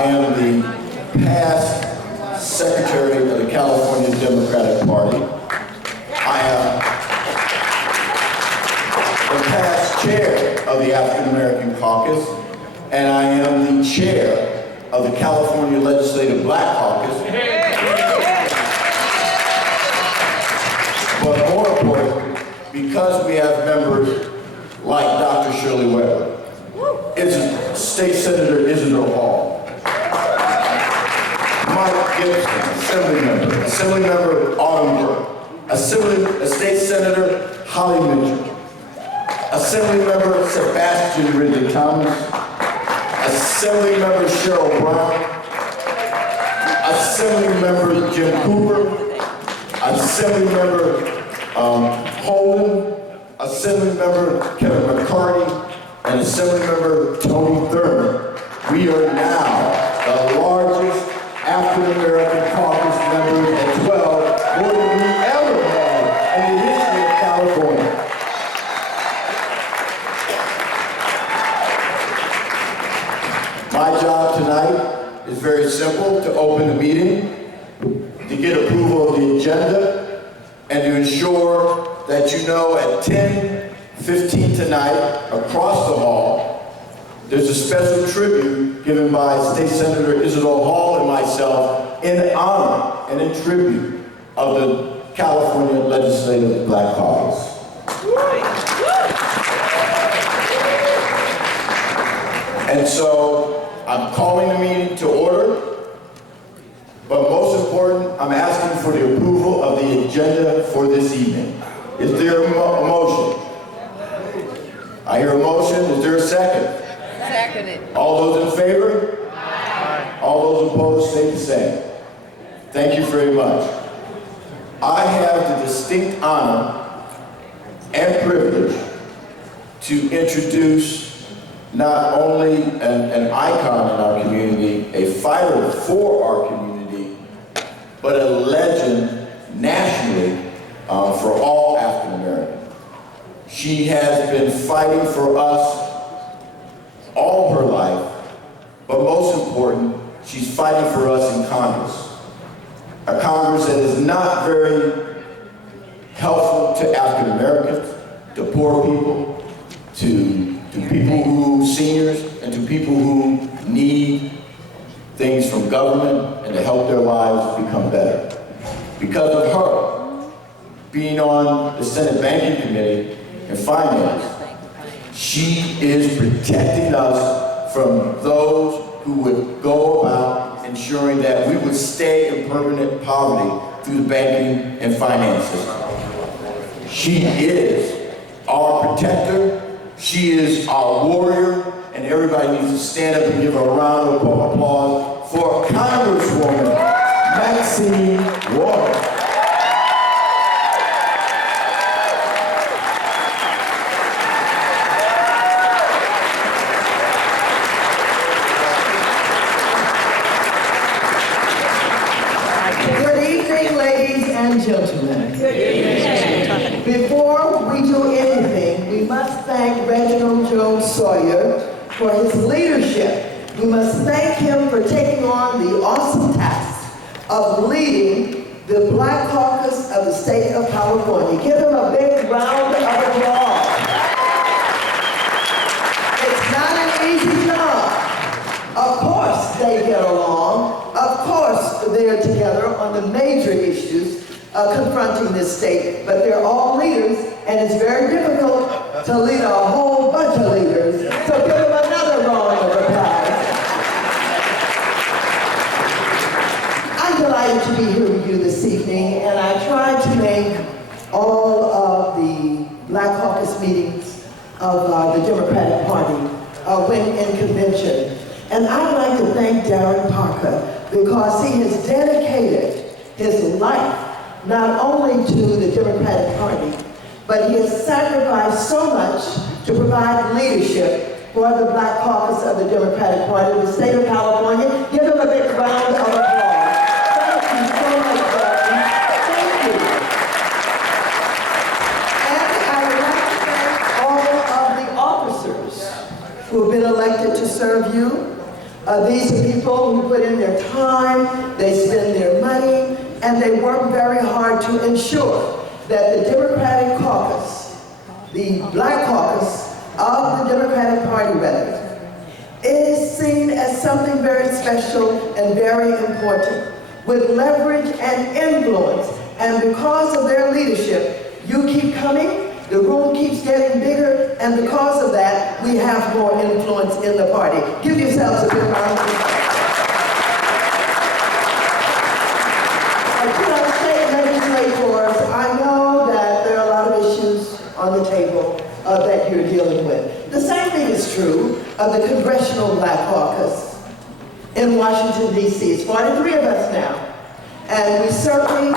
I am the past Secretary of the California Democratic Party. I am the past Chair of the African American Caucus, and I am the Chair of the California Legislative Black Caucus. But more importantly, because we have members like Dr. Shirley Weber, State Senator Isidore Hall, Mike Gibson, Assembly Member Autumn Burke, State Senator Holly Mitchell, Assembly Member Sebastian Ridley Thomas, Assembly Member Cheryl Brown, Assembly Member Jim Cooper, Assembly Member Holden, Assembly Member Kevin McCarty, and Assembly Member Tony Thurman. We are now the largest African American caucus members at 12, more than we ever had in the history of California. My job tonight is very simple: to open the meeting, to get approval of the agenda, and to ensure that you know at 10:15 tonight, across the hall, there's a special tribute given by State Senator Isidore Hall and myself in honor and in tribute of the California Legislative Black Caucus. And so I'm calling the meeting to order, but most important, I'm asking for the approval of the agenda for this evening. Is there a motion? I hear a motion. Is there a second? Seconded. All those in favor? Aye. All those opposed say the same. Thank you very much. I have the distinct honor and privilege to introduce not only an icon in our community, a fighter for our community, but a legend nationally for all African Americans. She has been fighting for us all her life, but most important, she's fighting for us in Congress. A Congress that is not very helpful to African Americans, to poor people, to people who, seniors, and to people who need things from government and to help their lives become better. Because of her being on the Senate Banking Committee and Finance, she is protecting us from those who would go about ensuring that we would stay in permanent poverty through the banking and finance system. She is our protector. She is our warrior, and everybody needs to stand up and give her a round of applause for Congresswoman Maxine Waters. Good evening, ladies and gentlemen. Good evening. Before we do anything, we must thank Reginald Jones Sawyer for his leadership. We must thank him for taking on the awesome task of leading the Black Caucus of the state of California. Give him a big round of applause. It's not an easy job. Of course they get along. Of course they're together on the major issues confronting this state, but they're all leaders, and it's very difficult to lead a whole bunch of leaders. So give them another round of applause. I'm delighted to be here with you this evening, and I tried to make all of the Black Caucus meetings of the Democratic Party when in convention. And I'd like to thank Darren Parker because he has dedicated his life not only to the Democratic Party, but he has sacrificed so much to provide leadership for the Black Caucus of the Democratic Party of the state of California. Give him a big round of applause. Thank you so much, Darren. Thank you. And I would like to thank all of the officers who have been elected to serve you. These are people who put in their time, they spend their money, and they work very hard to ensure that the Democratic caucus, the Black caucus of the Democratic Party, is seen as something very special and very important, with leverage and influence. And because of their leadership, you keep coming, the room keeps getting bigger, and because of that, we have more influence in the party. Give yourselves a big round of applause. State legislators, I know that there are a lot of issues on the table that you're dealing with. The same thing is true of the Congressional Black Caucus in Washington, D.C. It's 43 of us now. And we certainly,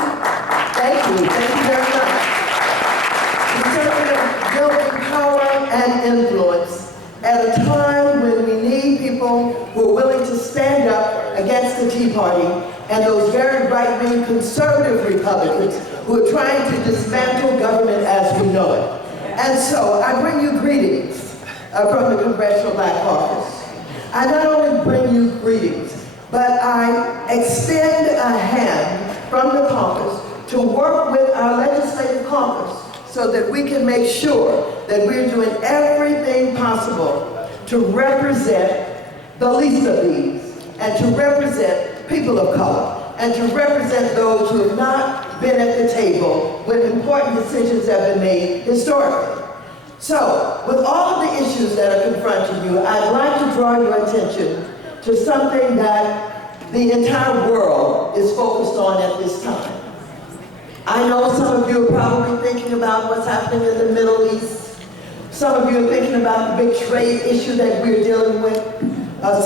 thank you very much. We certainly building power and influence at a time when we need people who are willing to stand up against the Tea Party and those very right-wing conservative Republicans who are trying to dismantle government as we know it. And so I bring you greetings from the Congressional Black Caucus. I not only bring you greetings, but I extend a hand from the caucus to work with our legislative caucus so that we can make sure that we're doing everything possible to represent the least of these and to represent people of color and to represent those who have not been at the table when important decisions have been made historically. So, with all of the issues that are confronting you, I'd like to draw your attention to something that the entire world is focused on at this time. I know some of you are probably thinking about what's happening in the Middle East. Some of you are thinking about the big trade issue that we're dealing with.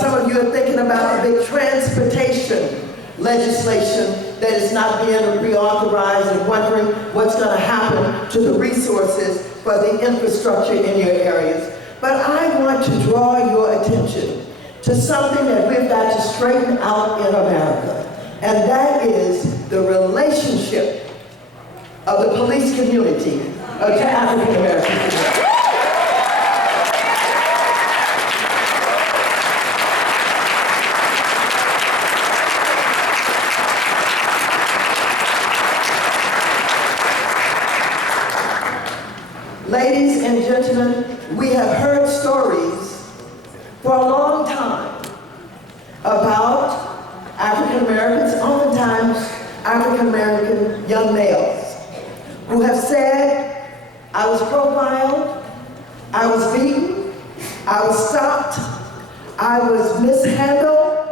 Some of you are thinking about the big transportation legislation that is not being reauthorized and wondering what's going to happen to the resources for the infrastructure in your areas. But I want to draw your attention to something that we've got to straighten out in America, and that is the relationship of the police community to African Americans. Ladies and gentlemen, we have heard stories for a long time about African Americans, oftentimes African American young males, who have said, I was profiled, I was beaten, I was stopped, I was mishandled,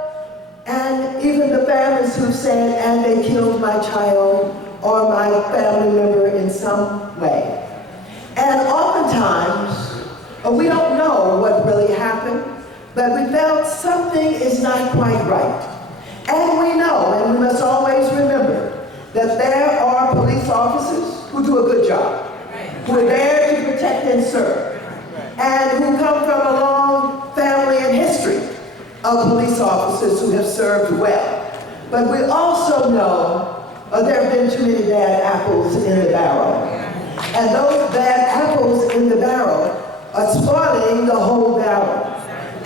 and even the families who said, and they killed my child or my family member in some way. And oftentimes, we don't know what really happened, but we felt something is not quite right. And we know, and we must always remember, that there are police officers who do a good job, who are there to protect and serve, and who come from a long family and history of police officers who have served well. But we also know there have been too many bad apples in the barrel. And those bad apples in the barrel are spoiling the whole barrel.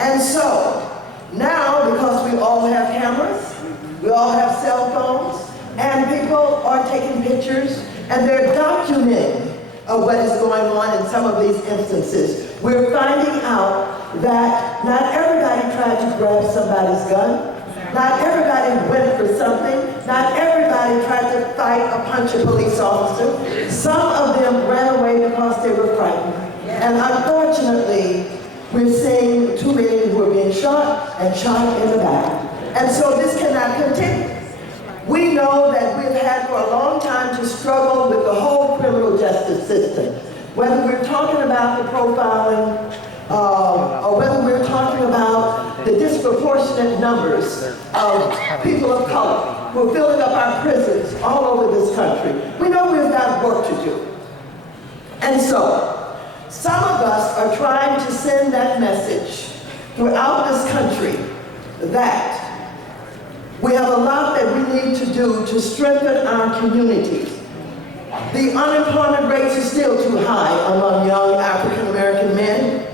And so, now, because we all have cameras, we all have cell phones, and people are taking pictures, and they're documenting what is going on in some of these instances. We're finding out that not everybody tried to grab somebody's gun. Not everybody went for something. Not everybody tried to fight or punch a police officer. Some of them ran away because they were frightened. And unfortunately, we're seeing too many who are being shot and shot in the back. And so this cannot continue. We know that we've had for a long time to struggle with the whole criminal justice system. Whether we're talking about the profiling, or whether we're talking about the disproportionate numbers of people of color who are filling up our prisons all over this country. We know we've got work to do. And so, some of us are trying to send that message throughout this country that we have a lot that we need to do to strengthen our communities. The unemployment rates are still too high among young African American men.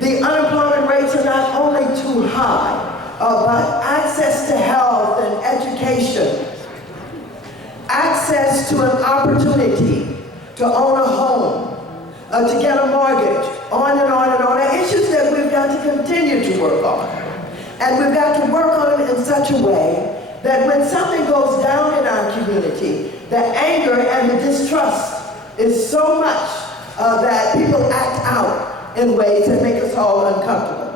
The unemployment rates are not only too high but access to health and education, access to an opportunity to own a home, to get a mortgage, on and on and on, are issues that we've got to continue to work on. And we've got to work on them in such a way that when something goes down in our community, the anger and the distrust is so much that people act out in ways that make us all uncomfortable.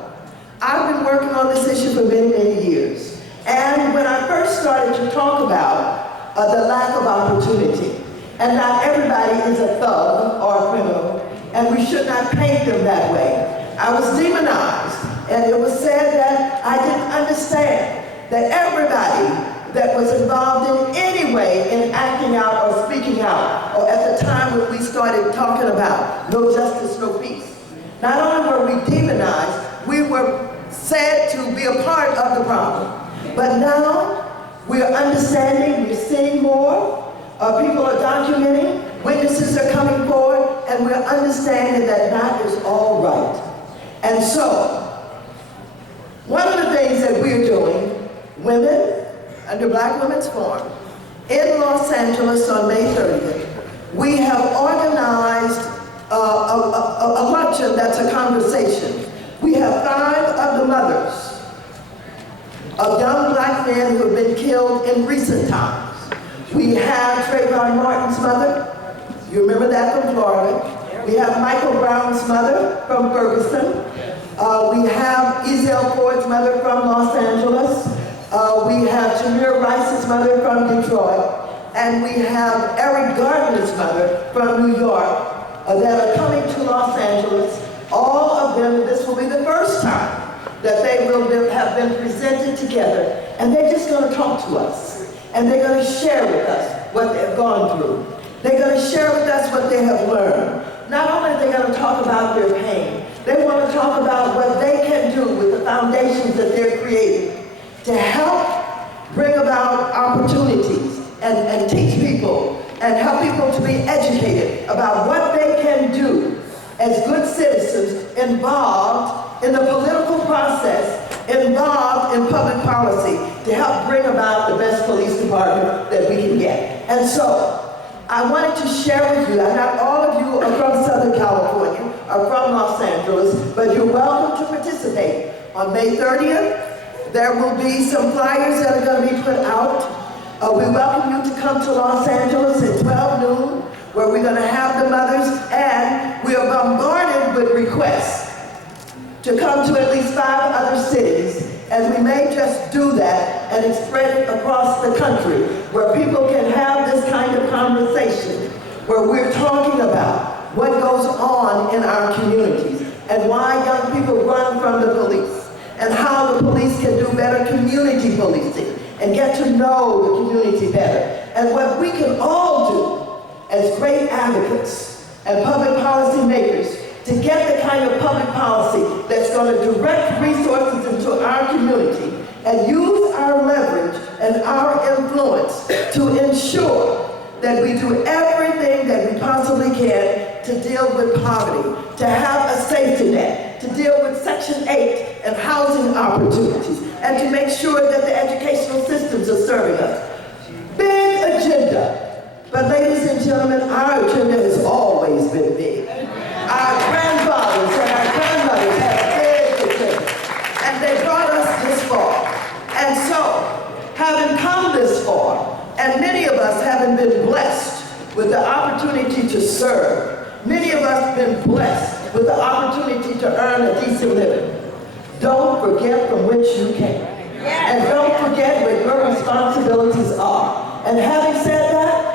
I've been working on this issue for many, many years. And when I first started to talk about the lack of opportunity, and not everybody is a thug or a criminal, and we should not paint them that way, I was demonized. And it was said that I didn't understand that everybody that was involved in any way in acting out or speaking out, or at the time when we started talking about no justice, no peace, not only were we demonized, we were said to be a part of the problem. But now we are understanding, we're seeing more, people are documenting, witnesses are coming forward, and we're understanding that that is all right. And so, one of the things that we're doing, women, under Black Women's Forum, in Los Angeles on May 30th, we have organized a luncheon that's a conversation. We have 5 of the mothers of young Black men who have been killed in recent times. We have Trayvon Martin's mother, you remember that from Florida. We have Michael Brown's mother from Ferguson. We have Ezell Ford's mother from Los Angeles. We have Tamir Rice's mother from Detroit. And we have Eric Gardner's mother from New York that are coming to Los Angeles. All of them, this will be the first time that they will have been presented together. And they're just going to talk to us. And they're going to share with us what they've gone through. They're going to share with us what they have learned. Not only are they going to talk about their pain, they want to talk about what they can do with the foundations that they're creating to help bring about opportunities and teach people and help people to be educated about what they can do as good citizens involved in the political process, involved in public policy to help bring about the best police department that we can get. And so, I wanted to share with you, and not all of you are from Southern California, are from Los Angeles, but you're welcome to participate. On May 30th, there will be some flyers that are going to be put out. We welcome you to come to Los Angeles at 12 noon, where we're going to have the mothers, and we are bombarded with requests to come to at least 5 other cities, and we may just do that and spread it across the country, where people can have this kind of conversation, where we're talking about what goes on in our communities, and why young people run from the police, and how the police can do better community policing, and get to know the community better, and what we can all do as great advocates and public policy makers to get the kind of public policy that's going to direct resources into our community and use our leverage and our influence to ensure that we do everything that we possibly can to deal with poverty, to have a safety net, to deal with Section 8 and housing opportunities, and to make sure that the educational systems are serving us. Big agenda. But ladies and gentlemen, our agenda has always been big. Our grandfathers and our grandmothers had big agendas, and they brought us this far. And so, having come this far, and many of us having been blessed with the opportunity to serve, many of us have been blessed with the opportunity to earn a decent living. Don't forget from which you came. And don't forget what your responsibilities are. And having said that,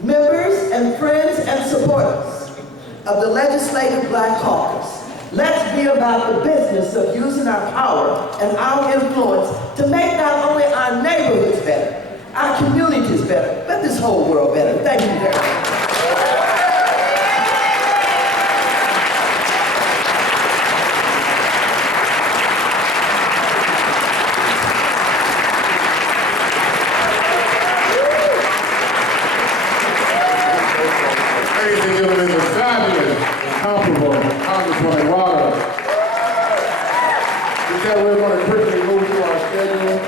members and friends and supporters of the Legislative Black Caucus, let's be about the business of using our power and our influence to make not only our neighborhoods better, our communities better, but this whole world better. Thank you very much. Ladies and gentlemen, the fabulous, incomparable Congresswoman Waters. With that, we're going to quickly move to our schedule.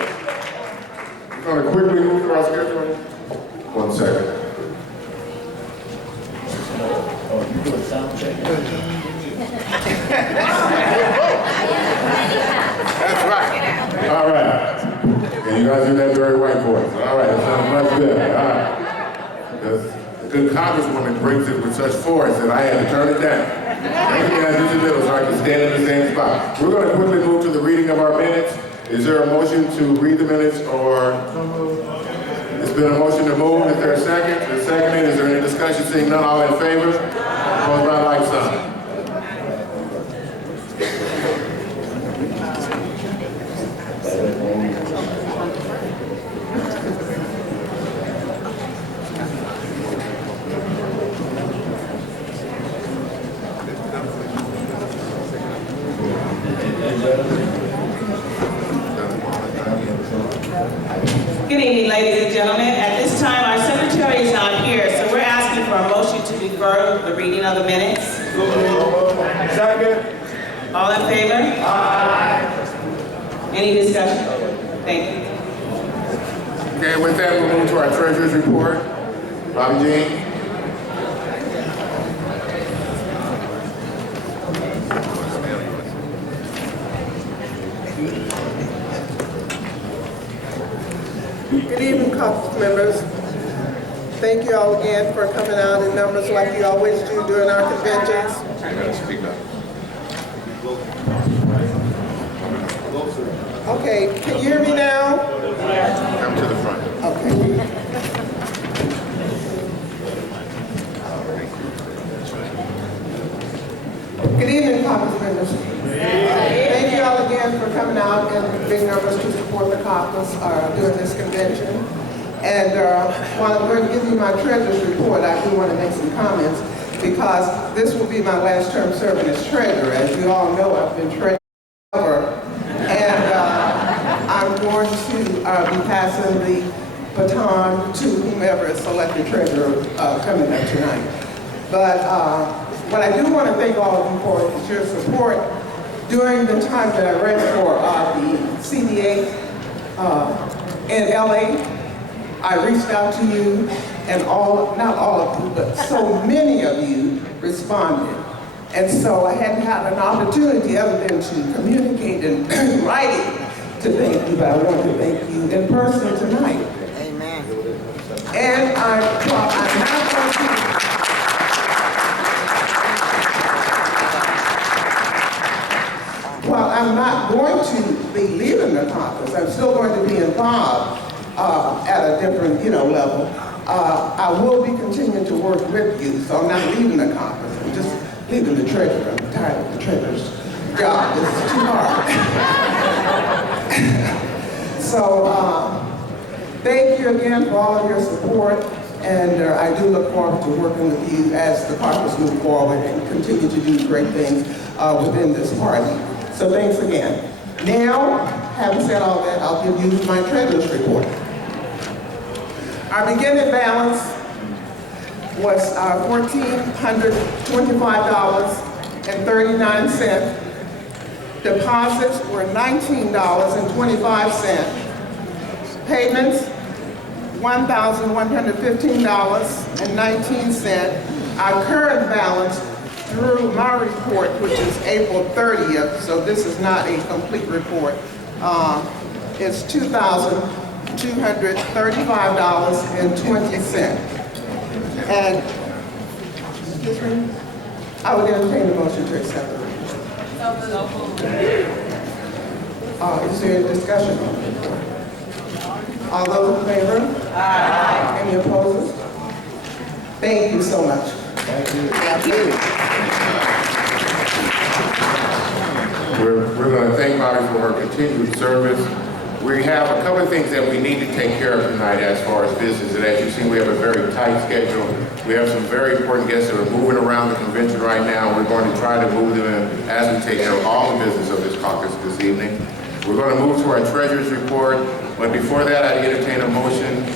We're going to quickly move to our schedule. 1 second. That's right. All right. And you guys do that very white voice. All right, that sounds much better. All right. The good congresswoman brings it with such force that I had to turn it down. Thank you guys just a little so I can stand in the same spot. We're going to quickly move to the reading of our minutes. Is there a motion to read the minutes or? It's been a motion to move. Is there a second? The second is there any discussion? Seeing none, all in favor? Opposed by like sign. Good evening, ladies and gentlemen. At this time, our secretary is not here, so we're asking for a motion to defer the reading of the minutes. Second. All in favor? Aye. Any discussion? Thank you. Okay, with that, we'll move to our treasurer's report. Bobby Jean. Good evening, Caucus members. Thank you all again for coming out in numbers like you always do during our conventions. Speak up. Okay, can you hear me now? Come to the front. Okay. Good evening, Caucus members. Thank you all again for coming out in big numbers to support the Caucus during this convention. And while I'm going to give you my treasurer's report, I do want to make some comments because this will be my last term serving as treasurer. As you all know, I've been treasurer, and I'm going to be passing the baton to whomever is selected treasurer coming up tonight. But what I do want to thank all of you for is your support during the time that I ran for the CDA in LA. I reached out to you, and not all of you, but so many of you responded. And so I hadn't had an opportunity other than to communicate in writing to thank you, but I want to thank you in person tonight. Amen. And I'm not going to While I'm not going to be leaving the caucus, I'm still going to be involved at a different, level. I will be continuing to work with you, so I'm not leaving the caucus. I'm just leaving the treasurer. I'm tired of the treasurer's job. It's too hard. So thank you again for all of your support, and I do look forward to working with you as the caucus move forward and continue to do great things within this party. So thanks again. Now, having said all that, I'll give you my treasurer's report. Our beginning balance was $1,425.39. Deposits were $19.25. Payments, $1,115.19. Our current balance through my report, which is April 30th, so this is not a complete report, is $2,235.20. And I would entertain a motion to accept the report. Is there any discussion on the report? All those in favor? Aye. Any opposed? Thank you so much. Thank you. Thank you. We're going to thank Bobby for her continued service. We have a couple of things that we need to take care of tonight as far as business. And as you've seen, we have a very tight schedule. We have some very important guests that are moving around the convention right now. We're going to try to move them in as we take care of all the business of this caucus this evening. We're going to move to our treasurer's report. But before that, I entertain a motion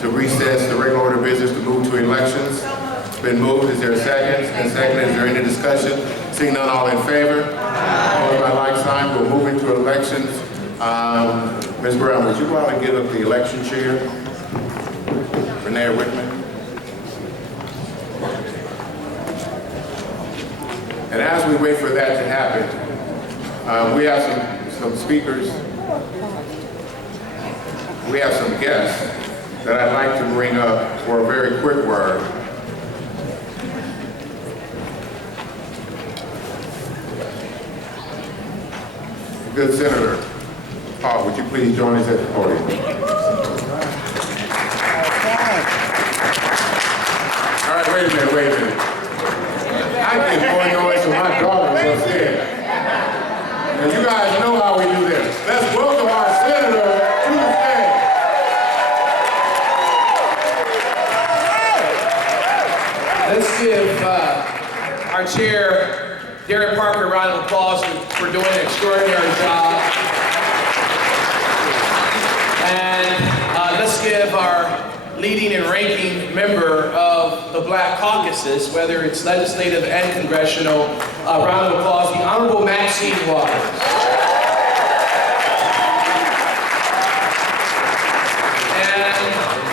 to recess the regular order of business to move to elections. It's been moved. Is there a second? And second, is there any discussion? Seeing none, all in favor? Opposed by like sign. We'll move into elections. Ms. Brown, would you go out and give up the election chair? Renee Whitman. And as we wait for that to happen, we have some speakers. We have some guests that I'd like to bring up for a very quick word. Good Senator Paul, would you please join us at the podium? All right, wait a minute. I get more noise from my daughters upstairs. And you guys know how we do this. Let's welcome our senator to the stage. Let's give our chair, Derek Parker, a round of applause for doing an extraordinary job. And let's give our leading and ranking member of the Black Caucuses, whether it's legislative and congressional, a round of applause, the Honorable Maxine Waters. And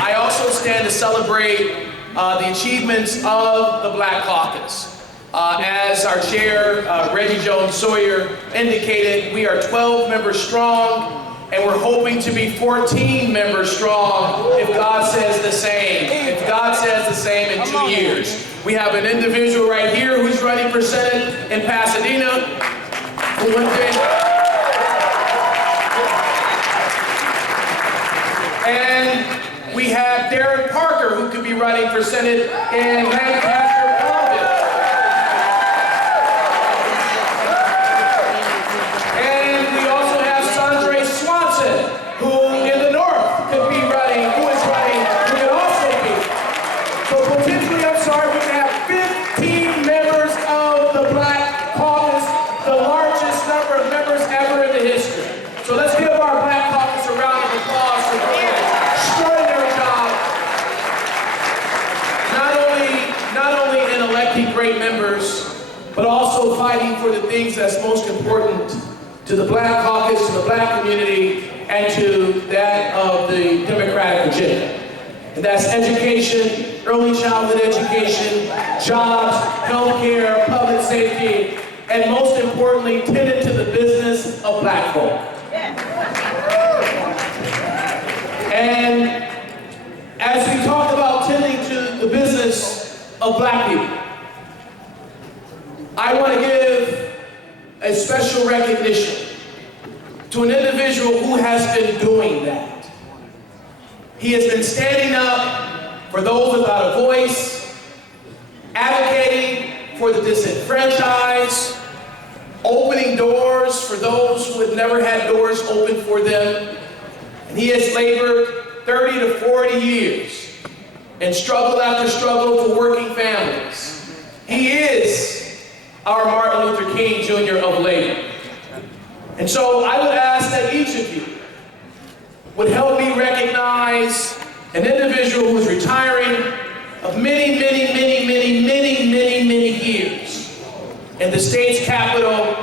I also stand to celebrate the achievements of the Black Caucus. As our chair, Reggie Jones Sawyer, indicated, we are 12 members strong, and we're hoping to be 14 members strong if God says the same. If God says the same in 2 years. We have an individual right here who's running for Senate in Pasadena. And we have Derek Parker, who could be running for Senate in Lancaster. But also fighting for the things that's most important to the Black Caucus, to the Black community, and to that of the Democratic agenda. And that's education, early childhood education, jobs, healthcare, public safety, and most importantly, tending to the business of Black folk. And as we talk about tending to the business of Black people, I want to give a special recognition to an individual who has been doing that. He has been standing up for those without a voice, advocating for the disenfranchised, opening doors for those who had never had doors open for them. And he has labored 30 to 40 years in struggle after struggle for working families. He is our Martin Luther King Jr. of labor. And so I would ask that each of you would help me recognize an individual who is retiring of many years in the state's capital,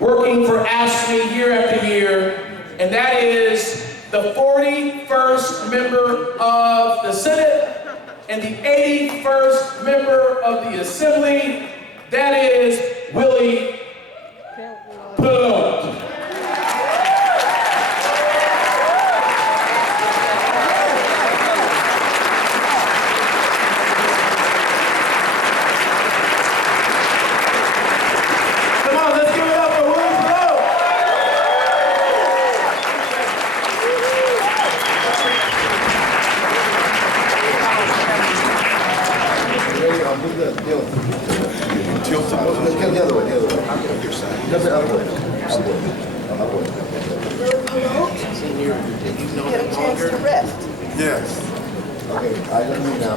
working for AFSCME year after year, and that is the 41st member of the Senate and the 81st member of the Assembly. That is Willie Pelote. Come on, let's give it up for Willie Pelote. Let's go the other way, Your side. That's the other way. Get a chance to rest. Yes. Okay, I let me now.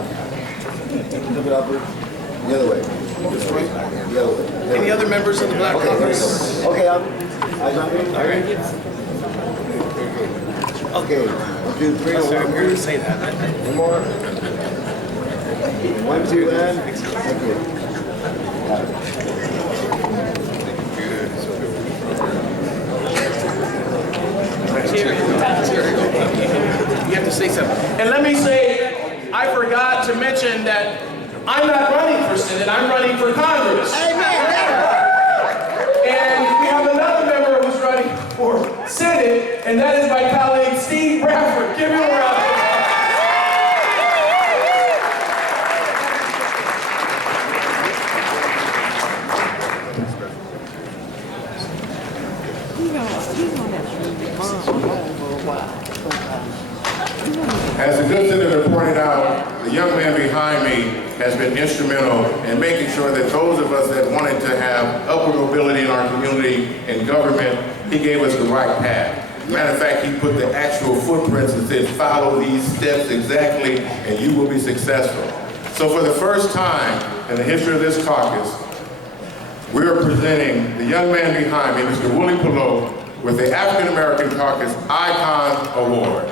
Look it upward. The other way. This way? The other way. Any other members of the Black Caucus? Okay, eyes on me. Okay, 1, 2, 3. I'm here to say that. One more. 1, 2, and. Thank you. Got it. to mention that I'm not running for Senate, I'm running for Congress. And we have another member who's running for Senate, and that is my colleague Steve Bradford. Give him a round of applause. As the good senator pointed out, the young man behind me has been instrumental in making sure that those of us that wanted to have upward mobility in our community and government, he gave us the right path. Matter of fact, he put the actual footprints and said, follow these steps exactly and you will be successful. So for the first time in the history of this caucus, we are presenting the young man behind me, Mr. Willie Pelot, with the African American Caucus Icon Award.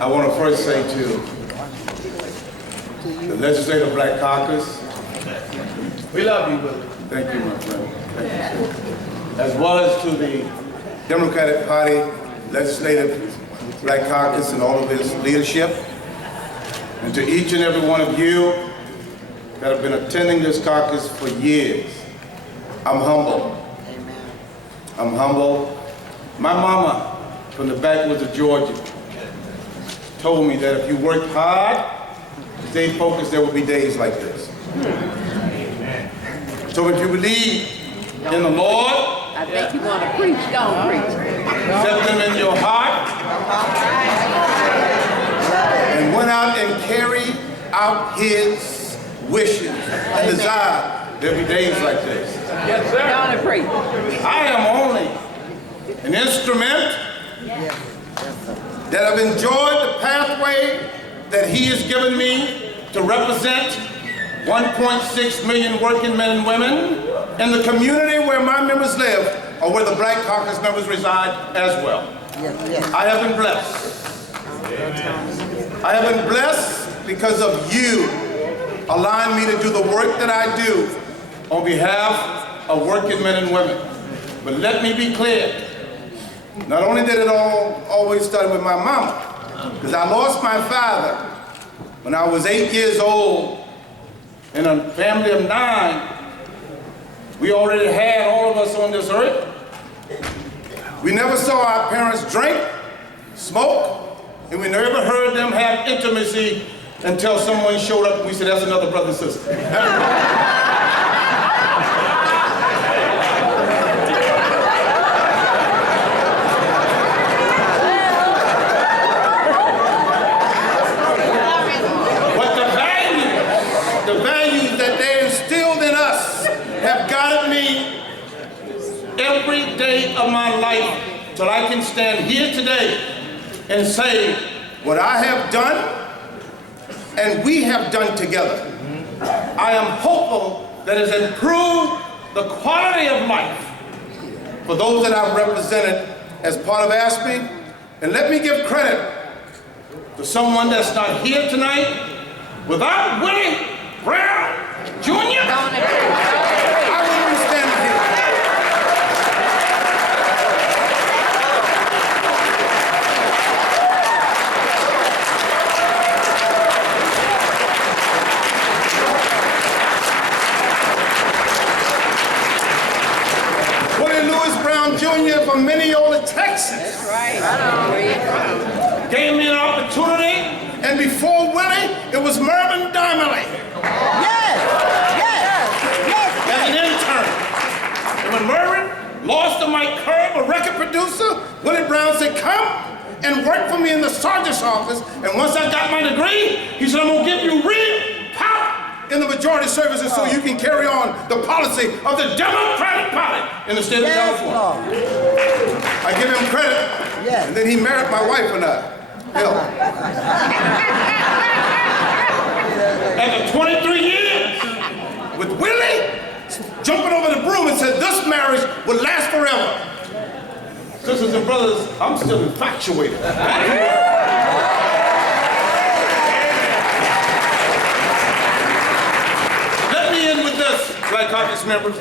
I want to first say to the Legislative Black Caucus, We love you, Willie. thank you, my friend, thank you, sir. As well as to the Democratic Party Legislative Black Caucus and all of its leadership, and to each and every one of you that have been attending this caucus for years. I'm humble. I'm humble. My mama from the backwoods of Georgia told me that if you worked hard, stay focused, there will be days like this. So if you believe in the Lord, I think you want to preach, don't preach. set them in your heart, and went out and carried out his wishes and desire, there'll be days like this. Yes, sir. Don't preach. I am only an instrument that have enjoyed the pathway that he has given me to represent 1.6 million working men and women in the community where my members live, or where the Black Caucus members reside as well. I have been blessed. I have been blessed because of you allowing me to do the work that I do on behalf of working men and women. But let me be clear. Not only did it all always start with my mama, because I lost my father when I was 8 years old in a family of 9. We already had all of us on this earth. We never saw our parents drink, smoke, and we never heard them have intimacy until someone showed up and we said, that's another brother and sister. Every day of my life till I can stand here today and say what I have done and we have done together. I am hopeful that has improved the quality of life for those that I've represented as part of ASPE. And let me give credit to someone that's not here tonight. Without Willie Brown Jr., I wouldn't be standing here. Jr. from Mineola, Texas. That's right. Gave me an opportunity, and before Willie, it was Mervyn Donnelly. Yes! Yes! Yes! As an intern. And when Mervyn lost to Mike Curb, a record producer, Willie Brown said, come and worked for me in the sergeant's office. And once I got my degree, he said, I'm gonna give you real power in the majority services so you can carry on the policy of the Democratic Party in the state of California. I give him credit, and then he married my wife and I. After 23 years with Willie, jumping over the broom and said this marriage would last forever. Sisters and brothers, I'm still infatuated. Let me end with this, Black Caucus members.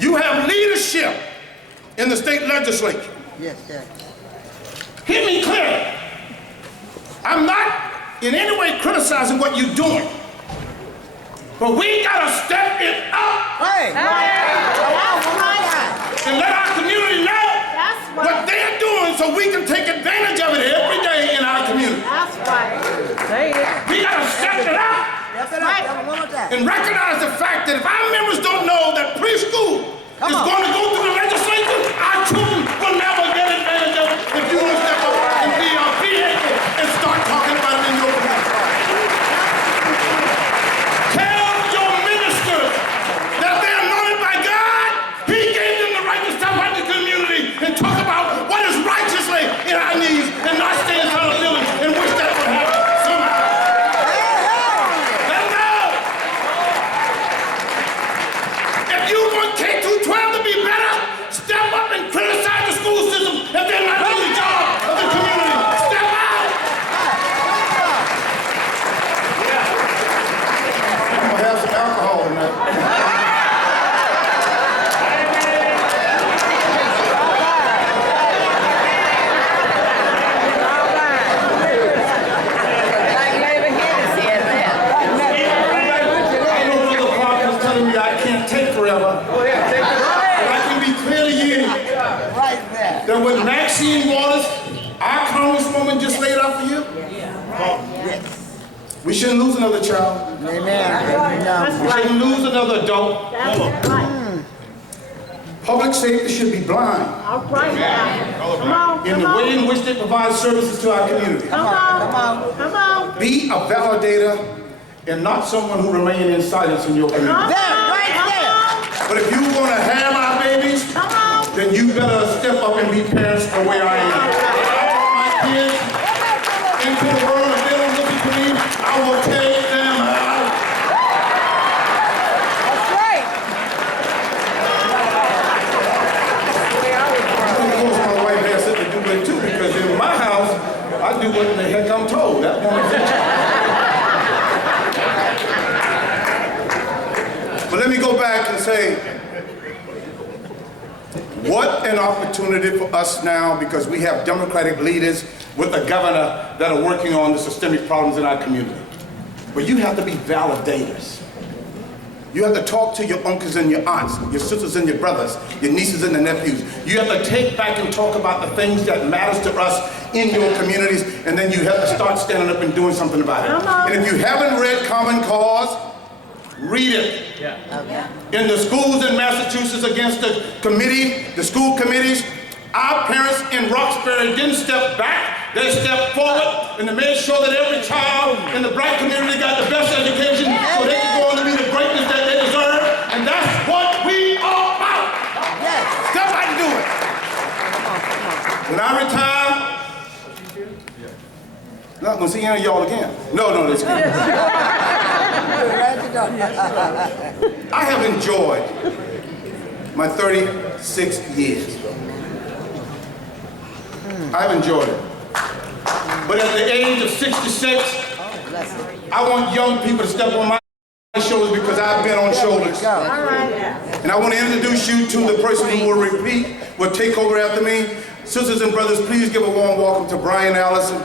You have leadership in the state legislature. Yes, sir. Hear me clearly. I'm not in any way criticizing what you're doing, but we gotta step it up. And let our community know what they're doing so we can take advantage of it every day in our community. That's right. We gotta step it up and recognize the fact that if our members don't know that preschool is going to go through the legislature, our children will never get advantage of it if you don't step up and be our vehicle and start talking about it in your community. Tell your ministers that they're anointed by God. He gave them the right to step out in the community and talk about what is righteously in our needs and not stay in front of living and wish that would happen somehow. Let them know. If you want K-12 to be better, step up and criticize the school system if they're not doing the job of the community. Step out. I'm gonna have some alcohol tonight. That what Maxine Waters, our congresswoman, just laid out for you, we shouldn't lose another child. We shouldn't lose another adult. Public safety should be blind in the way in which they provide services to our community. Be a validator and not someone who remains in silence in your community. But if you want to have our babies, then you better step up and be parents the way I am. I brought my kids into the world, if they don't listen to me, I will take them out. That's right. Of course, my wife has something to do with it too, because in my house, I do what the heck I'm told. That woman's in charge. But let me go back and say, what an opportunity for us now, because we have Democratic leaders with a governor that are working on the systemic problems in our community. But you have to be validators. You have to talk to your uncles and your aunts, your sisters and your brothers, your nieces and your nephews. You have to take back and talk about the things that matters to us in your communities, and then you have to start standing up and doing something about it. And if you haven't read Common Cause, read it. In the schools in Massachusetts against the committee, the school committees, our parents in Roxbury didn't step back, they stepped forward and they made sure that every child in the black community got the best education so they could go on to be the greatness that they deserve. And that's what we are about. Step out and do it. When I retire, I'm not gonna see any of y'all again. No, that's good. I have enjoyed my 36 years. I've enjoyed it. But at the age of 66, I want young people to step on my shoulders because I've been on shoulders. And I want to introduce you to the person who will take over after me. Sisters and brothers, please give a warm welcome to Brian Allison.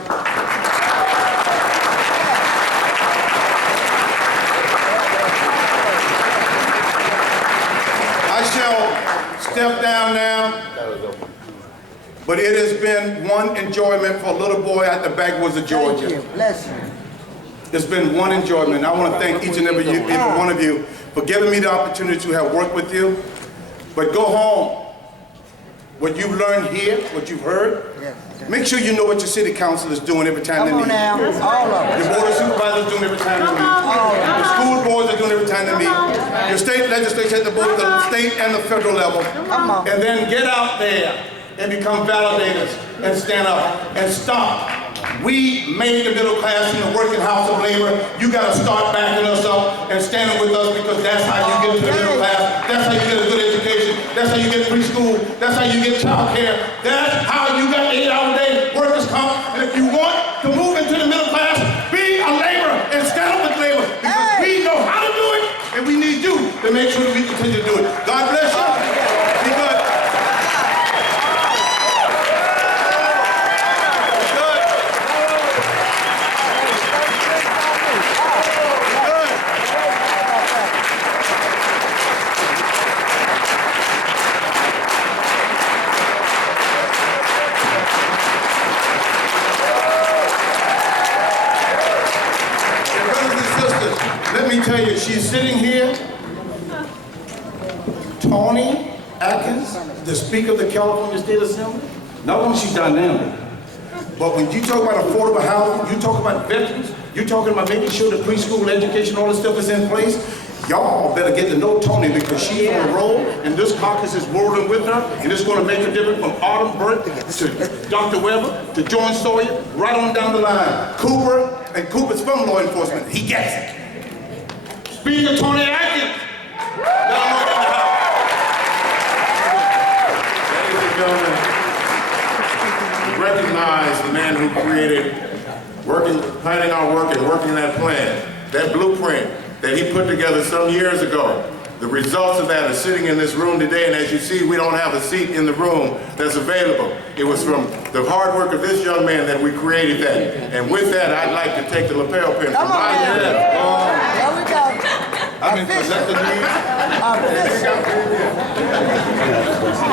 I shall step down now, but it has been one enjoyment for a little boy at the backwoods of Georgia. Thank you. Bless you. It's been one enjoyment. I want to thank each and every one of you for giving me the opportunity to have worked with you. But go home what you've learned here, what you've heard. Make sure you know what your city council is doing every time they meet. Come on now, all of Your us. board of supervisors doing every time they meet. Your school boards are doing every time they meet. Your state legislature at both the state and the federal level. Come on. And then get out there and become validators and stand up and stop. We made the middle class in the working house of labor. You got to start backing us up and standing with us, because that's how you get to the middle class. That's how you get a good education. That's how you get preschool. That's how you get child care. That's how you got 8-hour day workers' comp. And if you want to move into the middle class, be a laborer and stand up with labor, because we know how to do it, and we need you to make sure that we continue to do it. God bless you. Be good. Let me tell you, she's sitting here, Tony Atkins, the Speaker of the California State Assembly. Not only she's dynamic, but when you talk about affordable housing, you talk about veterans, you're talking about making sure the preschool education, all this stuff is in place. Y'all better get to know Tony, because she's on a roll, and this caucus is rolling with her, and it's going to make a difference from Autumn Burke to Dr. Weber to Joan Sawyer, right on down the line. Cooper, and Cooper's from law enforcement. He gets it. Speaker Tony Atkins. Ladies and gentlemen, recognize the man who created planning our work and working that plan, that blueprint that he put together some years ago. The results of that are sitting in this room today, and as you see, we don't have a seat in the room that's available. It was from the hard work of this young man that we created that. And with that, I'd like to take the lapel pin from my head. There we go. I've been collecting these.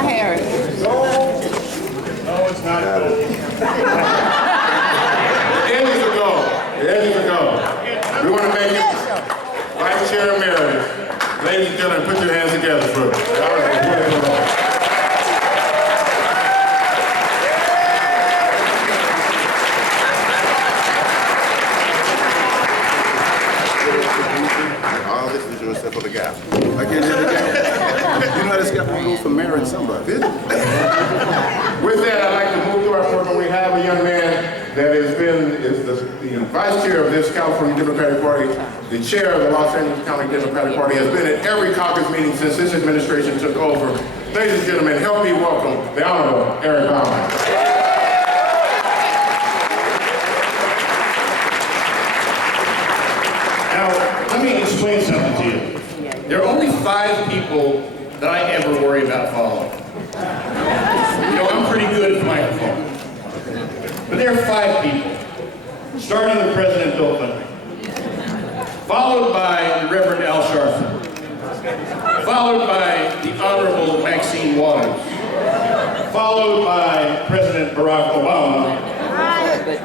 Harry. No, it's not good. The edges are gone. The edges are gone. We want to make it Vice Chair Emeritus. Ladies and gentlemen, put your hands together for All this is yours except for the gap. I can't hear the gap. You know how this gap will go for marrying somebody. With that, I'd like to move to our program. We have a young man that has been the vice chair of this California Democratic Party, the chair of the Los Angeles County Democratic Party, has been at every caucus meeting since this administration took over. Ladies and gentlemen, help me welcome the Honorable Eric Bauman. Now, let me explain something to you. There are only 5 people that I ever worry about following. You know, I'm pretty good at the microphone. But there are 5 people, starting with President Bill Clinton, followed by the Reverend Al Sharpton, followed by the Honorable Maxine Waters, followed by President Barack Obama,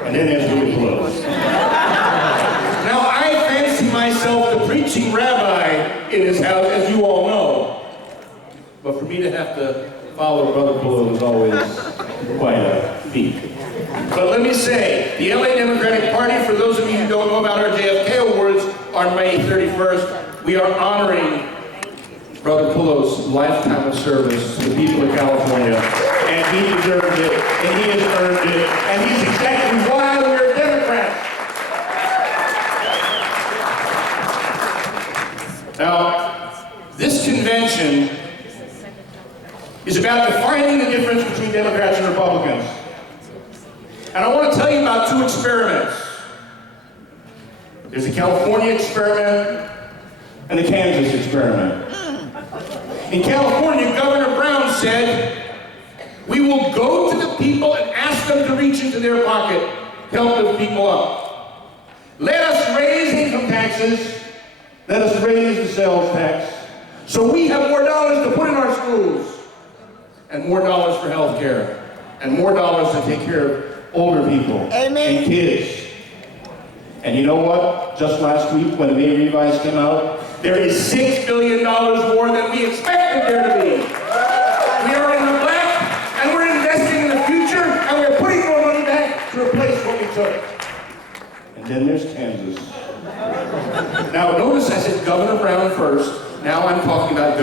and then there's Louis Pelosi. Now, I fancy myself the preaching rabbi in his house, as you all know. But for me to have to follow Brother Pelosi is always quite a feat. But let me say, the LA Democratic Party, for those of you who don't know about our JFK Awards, on May 31st, we are honoring Brother Pelosi's lifetime of service to the people of California. And he deserves it, and he has earned it, and he's exactly why we're Democrats. Now, this convention is about defining the difference between Democrats and Republicans. And I want to tell you about 2 experiments. There's the California experiment and the Kansas experiment. In California, Governor Brown said, we will go to the people and ask them to reach into their pocket to help lift people up. Let us raise income taxes. Let us raise the sales tax. So we have more dollars to put in our schools, and more dollars for health care, and more dollars to take care of older people and kids. And you know what? Just last week when the May revise came out, there is $6 billion more than we expected there to be. We are in the black,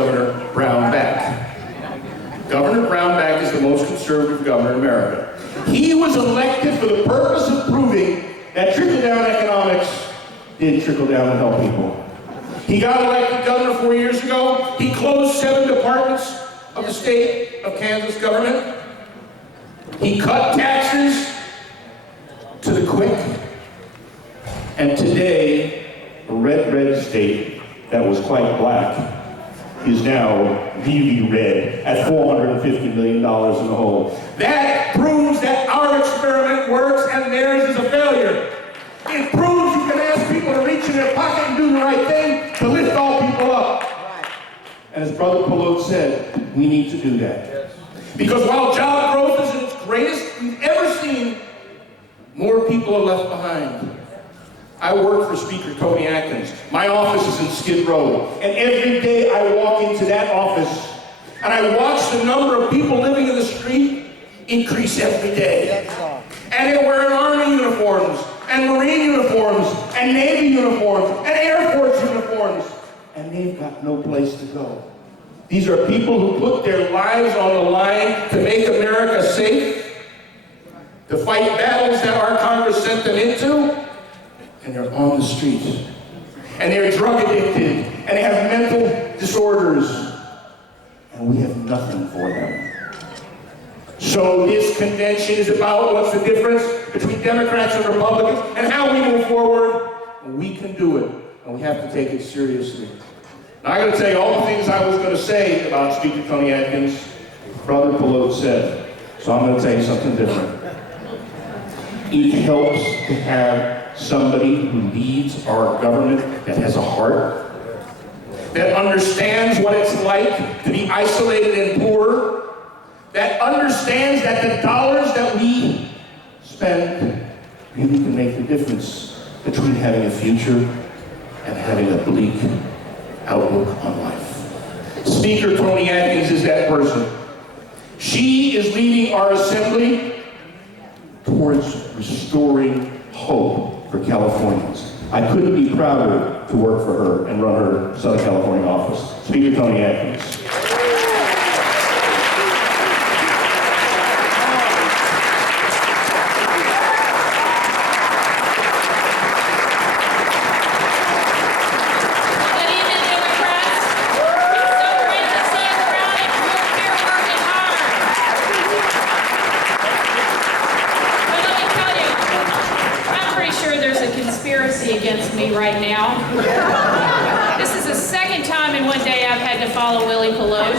Governor Brownback. Governor Brownback is the most conservative governor in America. He was elected for the purpose of proving that trickle-down economics did trickle down and help people. He got elected governor 4 years ago. He closed 7 departments of the state of Kansas government. He cut taxes to the quick. And today, a red state that was quite black is now really red at $450 million in the hole. That proves that our experiment works and theirs is a failure. It proves you can ask people to reach in their pocket and do the right thing to lift all people up. And as Brother Pelote said, we need to do that. Because while job growth is its greatest we've ever seen, more people are left behind. I work for Speaker Tony Atkins. My office is in Skid Row. And every day I walk into that office and I watch the number of people living in the street increase every day. And they're wearing Army uniforms, and Marine uniforms, and Navy uniforms, and Air Force uniforms. And they've got no place to go. These are people who put their lives on the line to make America safe, to fight battles that our Congress sent them into, and they're on the streets. And they're drug addicted, and they have mental disorders, and we have nothing for them. So this convention is about what's the difference between Democrats and Republicans and how we move forward. And we can do it, and we have to take it seriously. Now, I'm going to tell you all the things I was going to say about Speaker Tony Atkins, Brother Pelote said. So I'm going to tell you something different. It helps to have somebody who leads our government that has a heart, that understands what it's like to be isolated and poor, that understands that the dollars that we spend really can make the difference between having a future and having a bleak outlook on life. Speaker Tony Atkins is that person. She is leading our assembly towards restoring hope for Californians. I couldn't be prouder to work for her and run her Southern California office. Speaker Tony Atkins. Against me right now. This is the second time in one day I've had to follow Willie Pelote.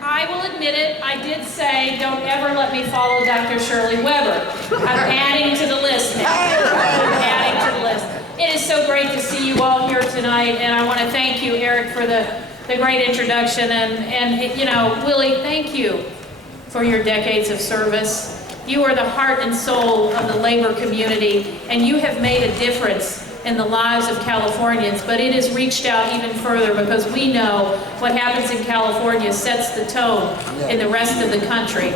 I will admit it, I did say, don't ever let me follow Dr. Shirley Weber. I'm adding to the list now. I'm adding to the list. It is so great to see you all here tonight, and I want to thank you, Eric, for the great introduction, and you know, Willie, thank you for your decades of service. You are the heart and soul of the labor community, and you have made a difference in the lives of Californians, but it has reached out even further because we know what happens in California sets the tone in the rest of the country.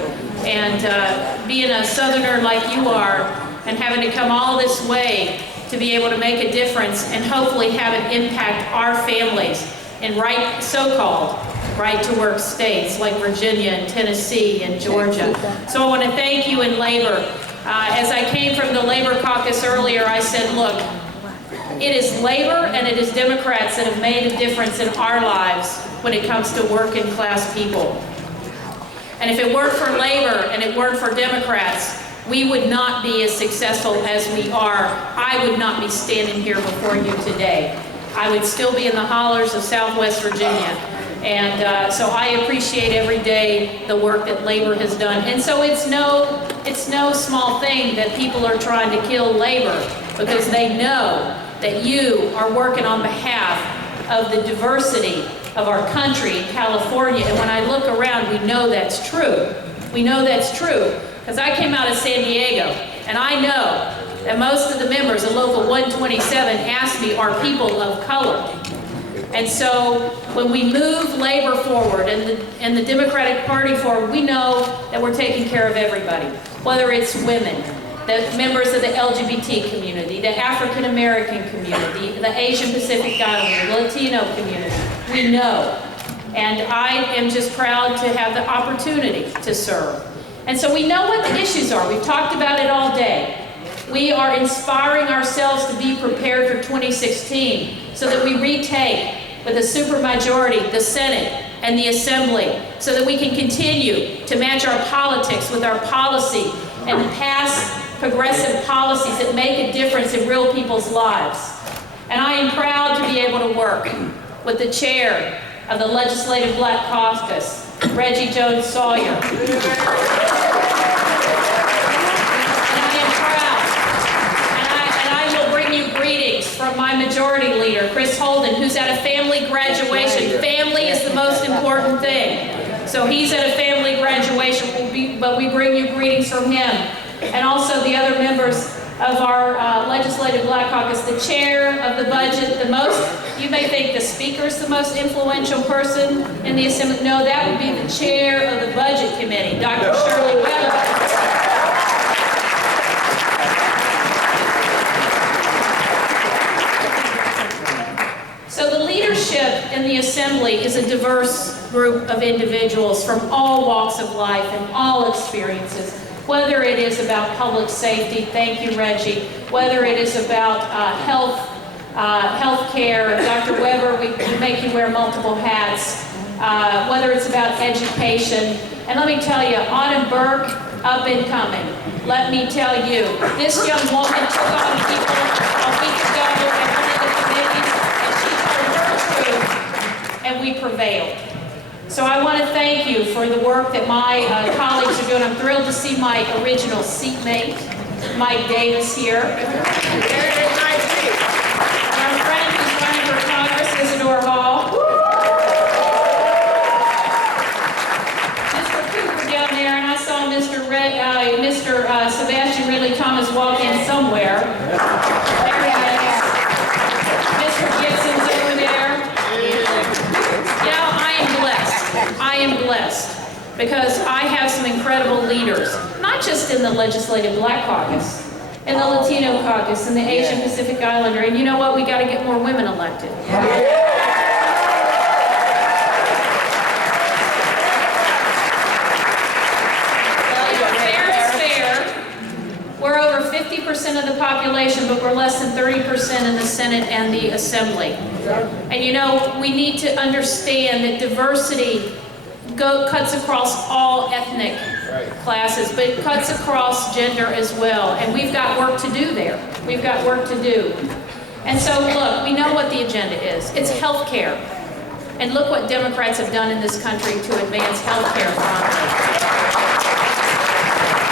And being a Southerner like you are, and having to come all this way to be able to make a difference and hopefully have it impact our families in so-called right-to-work states like Virginia and Tennessee and Georgia. So I want to thank you in labor. As I came from the Labor Caucus earlier, I said, look, it is labor and it is Democrats that have made a difference in our lives when it comes to working class people. And if it weren't for labor and it weren't for Democrats, we would not be as successful as we are. I would not be standing here before you today. I would still be in the hollers of Southwest Virginia. And so I appreciate every day the work that labor has done. And so it's no small thing that people are trying to kill labor, because they know that you are working on behalf of the diversity of our country in California. And when I look around, we know that's true. We know that's true. Because I came out of San Diego, and I know that most of the members of Local 127 asked me, are people of color? And so when we move labor forward and the Democratic Party forward, we know that we're taking care of everybody, whether it's women, the members of the LGBT community, the African American community, the Asian Pacific Islander, the Latino community. We know. And I am just proud to have the opportunity to serve. And so we know what the issues are. We've talked about it all day. We are inspiring ourselves to be prepared for 2016 so that we retake with a supermajority the Senate and the Assembly so that we can continue to match our politics with our policy and pass progressive policies that make a difference in real people's lives. And I am proud to be able to work with the chair of the Legislative Black Caucus, Reggie Jones Sawyer. And I am proud. And I will bring you greetings from my majority leader, Chris Holden, who's at a family graduation. Family is the most important thing. So he's at a family graduation, but we bring you greetings from him. And also the other members of our Legislative Black Caucus, the chair of the budget, you may think the speaker's the most influential person in the Assembly. No, that would be the chair of the Budget Committee, Dr. Shirley Weber. So the leadership in the Assembly is a diverse group of individuals from all walks of life and all experiences. Whether it is about public safety, thank you, Reggie. Whether it is about health care, Dr. Weber, we make you wear multiple hats. Whether it's about education. And let me tell you, Autumn Burke, up and coming. Let me tell you, this young woman took on people a week ago at one of the committees, and she told her truth, and we prevailed. So I want to thank you for the work that my colleagues are doing. I'm thrilled to see my original seatmate, Mike Davis, here. And our friend who's running for Congress, Isidore Hall. Mr. Cooper down there, and I saw Mr. Sebastian Ridley Thomas walk in somewhere. There he is. Mr. Gibson's over there. You know, I am blessed because I have some incredible leaders, not just in the Legislative Black Caucus, in the Latino Caucus, in the Asian Pacific Islander, and you know what? We got to get more women elected. Fair is fair. We're over 50% of the population, but we're less than 30% in the Senate and the Assembly. And you know, we need to understand that diversity cuts across all ethnic classes, but it cuts across gender as well. And we've got work to do there. We've got work to do. And so look, we know what the agenda is. It's health care. And look what Democrats have done in this country to advance health care broadly.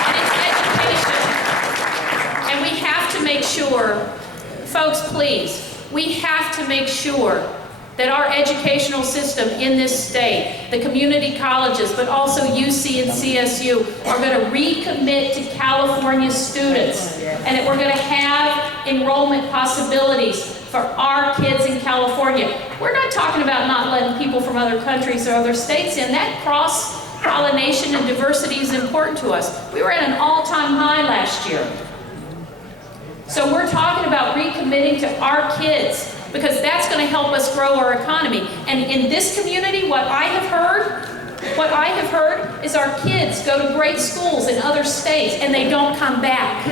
And it's education. And we have to make sure, folks, please, we have to make sure that our educational system in this state, the community colleges, but also UC and CSU, are going to recommit to California students, and that we're going to have enrollment possibilities for our kids in California. We're not talking about not letting people from other countries or other states in. That cross-pollination and diversity is important to us. We were at an all-time high last year. So we're talking about recommitting to our kids, because that's going to help us grow our economy. And in this community, what I have heard is our kids go to great schools in other states and they don't come back.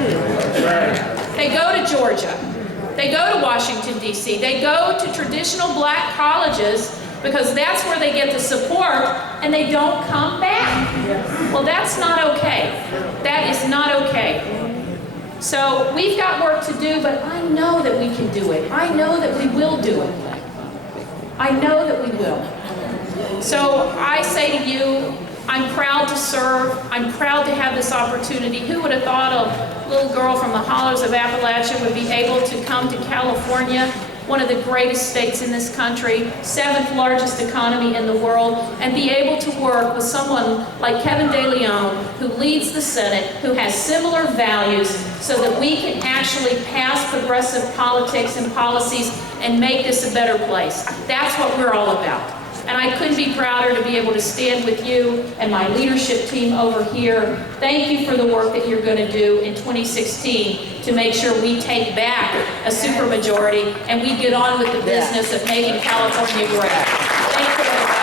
They go to Georgia. They go to Washington, D.C. They go to traditional black colleges because that's where they get the support, and they don't come back. Well, that's not okay. That is not okay. So we've got work to do, but I know that we can do it. I know that we will do it. I know that we will. So I say to you, I'm proud to serve. I'm proud to have this opportunity. Who would have thought a little girl from the hollers of Appalachia would be able to come to California, one of the greatest states in this country, 7th largest economy in the world, and be able to work with someone like Kevin De Leon, who leads the Senate, who has similar values, so that we can actually pass progressive politics and policies and make this a better place. That's what we're all about. And I couldn't couldn't be prouder to be able to stand with you and my leadership team over here. Thank you for the work that you're going to do in 2016 to make sure we take back a supermajority and we get on with the business of making California great. Thank you, everybody.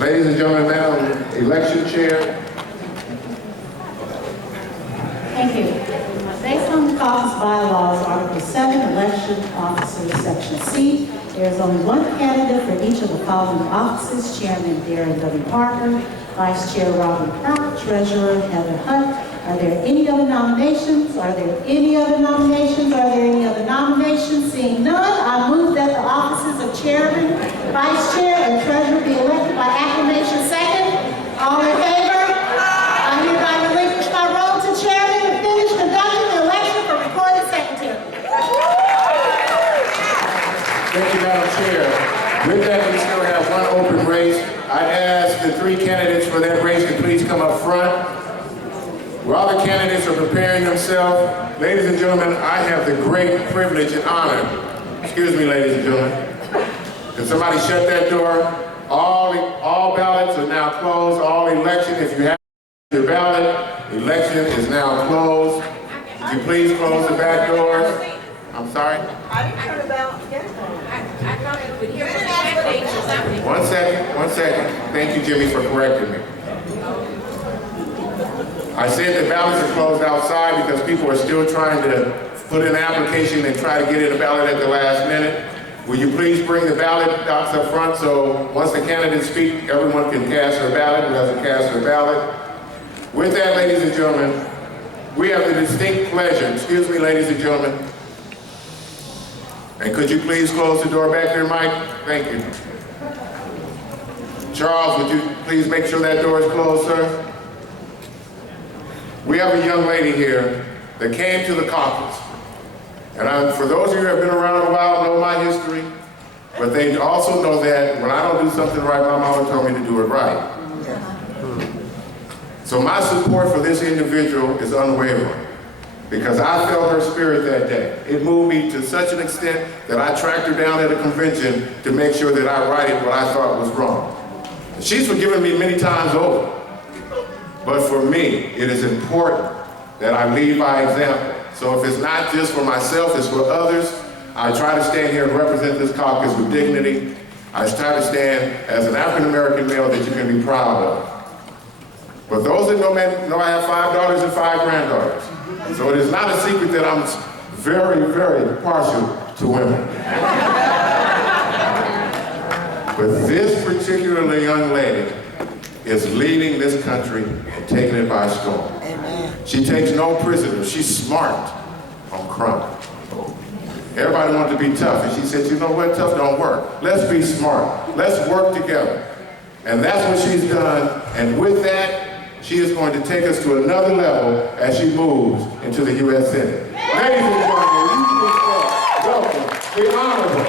Ladies and gentlemen, Madam Election Chair. Thank you. Based on the Caucus bylaws, Article 7, Election Officers, Section C, there is only one candidate for each of the following offices: Chairman Darren W. Parker, Vice Chair Robin Pratt, Treasurer Heather Hunt. Are there any other nominations? Are there any other nominations? Are there any other nominations? Seeing none, I move that the offices of Chairman, Vice Chair, and Treasurer be elected by acclamation. Second. All in favor? I hereby relinquish my role to Chairman and finish conducting the election for Recording Secretary. Thank you, Madam Chair. With that, we still have one open race. I ask the three candidates for that race to please come up front. While the candidates are preparing themselves, ladies and gentlemen, I have the great privilege and honor. Excuse me, ladies and gentlemen. Can somebody shut that door? All ballots are now closed. All election, if you have your ballot, election is now closed. Would you please close the back doors? I'm sorry? I didn't hear about it. One second. Thank you, Jimmy, for correcting me. I said the ballots are closed outside because people are still trying to put in an application and try to get in a ballot at the last minute. Will you please bring the ballot box up front so once the candidates speak, everyone can cast their ballot who hasn't cast their ballot. With that, ladies and gentlemen, we have the distinct pleasure, excuse me, ladies and gentlemen, and could you please close the door back there, Mike? Thank you. Charles, would you please make sure that door is closed, sir? We have a young lady here that came to the caucus. And for those of you who have been around a while, know my history, but they also know that when I don't do something right, my mama told me to do it right. So my support for this individual is unwavering because I felt her spirit that day. It moved me to such an extent that I tracked her down at a convention to make sure that I righted what I thought was wrong. She's forgiven me many times over. But for me, it is important that I lead by example. So if it's not just for myself, it's for others. I try to stand here and represent this caucus with dignity. I try to stand as an African-American male that you can be proud of. But those that know I have 5 daughters and 5 granddaughters. So it is not a secret that I'm very, very partial to women. But this particular young lady is leading this country and taking it by storm. Amen. She takes no prisoners. She's smart on crime. Everybody wants to be tough, and she said, you know what, tough don't work. Let's be smart. Let's work together. And that's what she's done, and with that, she is going to take us to another level as she moves into the U.S. Senate. Ladies and gentlemen, you can welcome the Honorable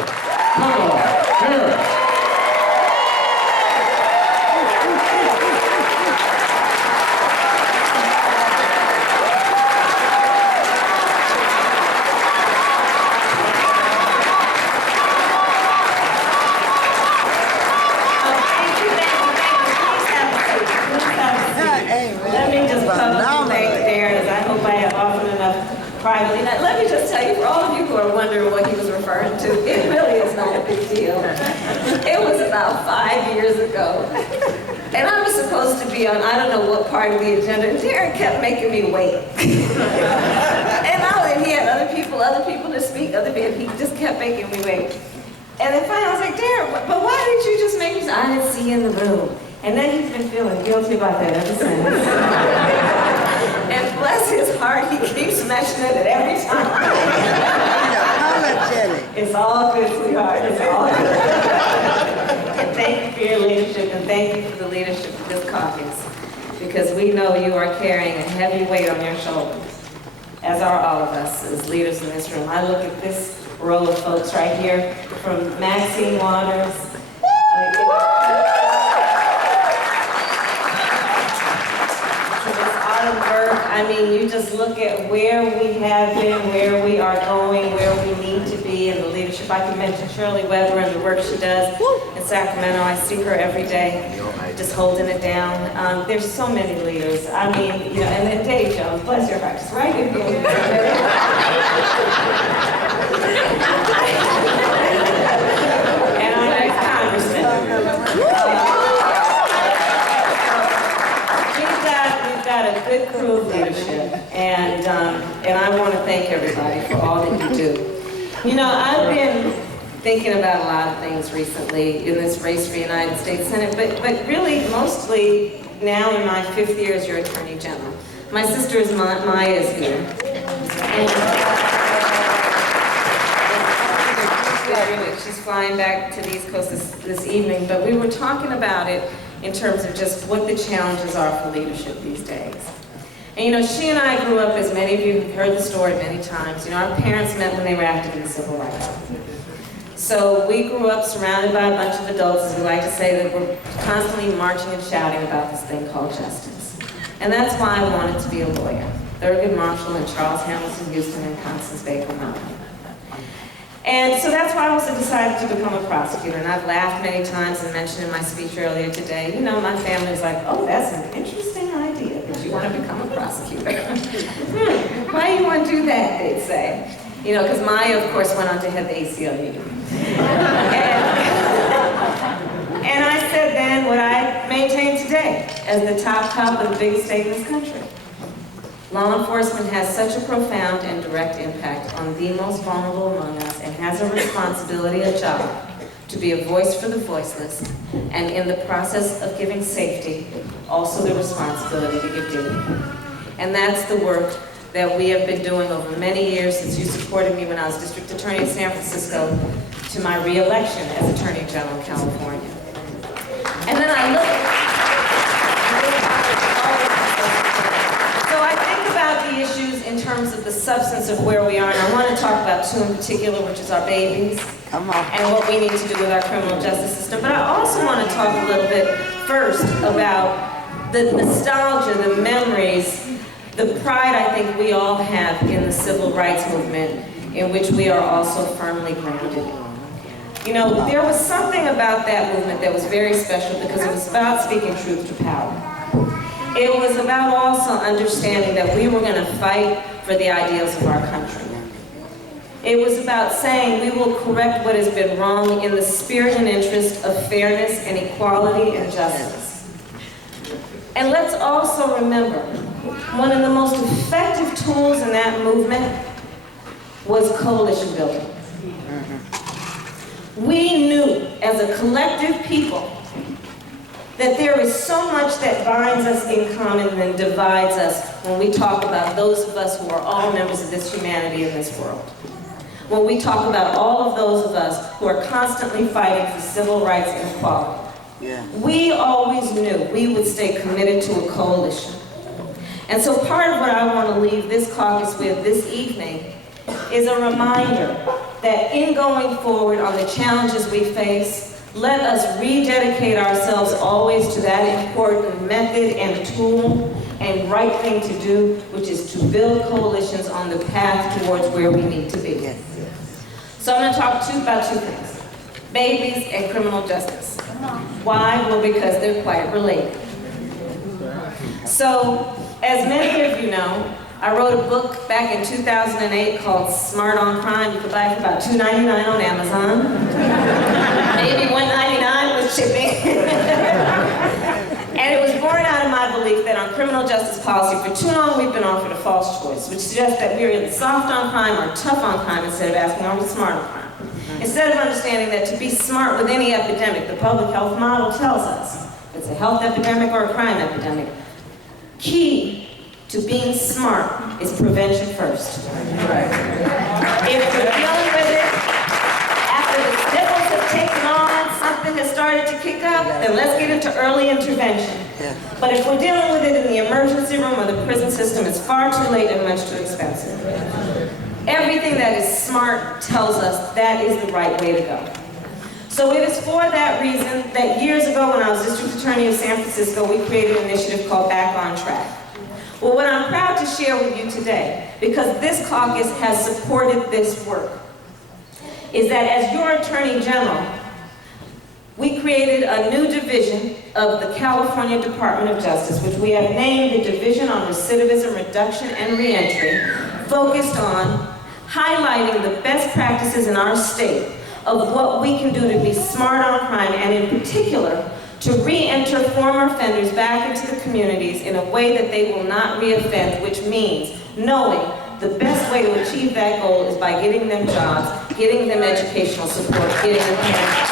Kamala Harris. Privately. Now, let me just tell you, for all of you who are wondering what he was referring to, it really is not a big deal. It was about 5 years ago. And I was supposed to be on, I don't know what part of the agenda, and Darren kept making me wait. And he had other people to speak, he just kept making me wait. And then finally I was like, Darren, but why didn't you just make me, I didn't see you in the room. And then he's been feeling guilty about that ever since. And bless his heart, he keeps mentioning it every time. It's all good, sweetheart. It's all good. And thank you for your leadership, and thank you for the leadership of this caucus, because we know you are carrying a heavy weight on your shoulders. as are all of us as leaders in this room. I look at this row of folks right here, from Maxine Waters, I mean, you just look at where we have been, where we are going, where we need to be in the leadership. I can mention Shirley Weber and the work she does in Sacramento. I see her every day, just holding it down. There's so many leaders. I mean, you know, and then Dave Jones, bless your heart, just right in here. And our next congressman. We've got a good crew of leadership, and I want to thank everybody for all that you do. You know, I've been thinking about a lot of things recently in this race for the United States Senate, but really mostly now in my 5th year as your Attorney General. My sister is Maya is here. And she's flying back to the East Coast this evening, but we were talking about it in terms of just what the challenges are for leadership these days. And you know, she and I grew up, as many of you have heard the story many times, you know, our parents met when they were active in the civil rights movement. So we grew up surrounded by a bunch of adults, as we like to say, that were constantly marching and shouting about this thing called justice. And that's why I wanted to be a lawyer. Thurgood Marshall and Charles Hamilton Houston and Constance Baker Motley. And so that's why I also decided to become a prosecutor. And I've laughed many times and mentioned in my speech earlier today, you know, my family was like, oh, that's an interesting idea that you want to become a prosecutor. Why do you want to do that, they'd say. You know, because Maya, of course, went on to head the ACLU. And I said then what I maintain today as the top cop of the biggest state in this country. Law enforcement has such a profound and direct impact on the most vulnerable among us and has a responsibility, a job, to be a voice for the voiceless, and in the process of giving safety, also the responsibility to give dignity. And that's the work that we have been doing over many years since you supported me when I was District Attorney in San Francisco to my re-election as Attorney General of California. And then I look the issues in terms of the substance of where we are, and I want to talk about 2 in particular, which is our babies and what we need to do with our criminal justice system. But I also want to talk a little bit first about the nostalgia, the memories, the pride I think we all have in the civil rights movement, in which we are also firmly grounded. You know, there was something about that movement that was very special because it was about speaking truth to power. It was about also understanding that we were going to fight for the ideals of our country. It was about saying we will correct what has been wrong in the spirit and interest of fairness and equality and justice. And let's also remember, one of the most effective tools in that movement was coalition building. We knew as a collective people that there is so much that binds us in common and divides us when we talk about those of us who are all members of this humanity in this world. When we talk about all of those of us who are constantly fighting for civil rights and equality. We always knew we would stay committed to a coalition. And so part of what I want to leave this caucus with this evening is a reminder that in going forward on the challenges we face, let us rededicate ourselves always to that important method and tool and right thing to do, which is to build coalitions on the path towards where we need to be. So I'm going to talk about 2 things, babies and criminal justice. Why? Well, because they're quite related. So, as many of you know, I wrote a book back in 2008 called Smart on Crime. You could buy it for about $2.99 on Amazon. Maybe $1.99 with shipping. And it was born out of my belief that on criminal justice policy, for too long we've been offered a false choice, which suggests that we're either soft on crime or tough on crime instead of asking, are we smart on crime? Instead of understanding that to be smart with any epidemic, the public health model tells us, if it's a health epidemic or a crime epidemic, key to being smart is prevention first. If we're dealing with it, after the sniffles have taken on, something has started to kick up, then let's get into early intervention. But if we're dealing with it in the emergency room or the prison system, it's far too late and much too expensive. Everything that is smart tells us that is the right way to go. So it is for that reason that years ago when I was district attorney of San Francisco, we created an initiative called Back on Track. Well, what I'm proud to share with you today, because this caucus has supported this work, is that as your Attorney General, we created a new division of the California Department of Justice, which we have named the Division on Recidivism Reduction and Reentry, focused on highlighting the best practices in our state of what we can do to be smart on crime, and in particular, to re-enter former offenders back into the communities in a way that they will not re-offend, which means knowing the best way to achieve that goal is by getting them jobs, getting them educational support, getting them parents.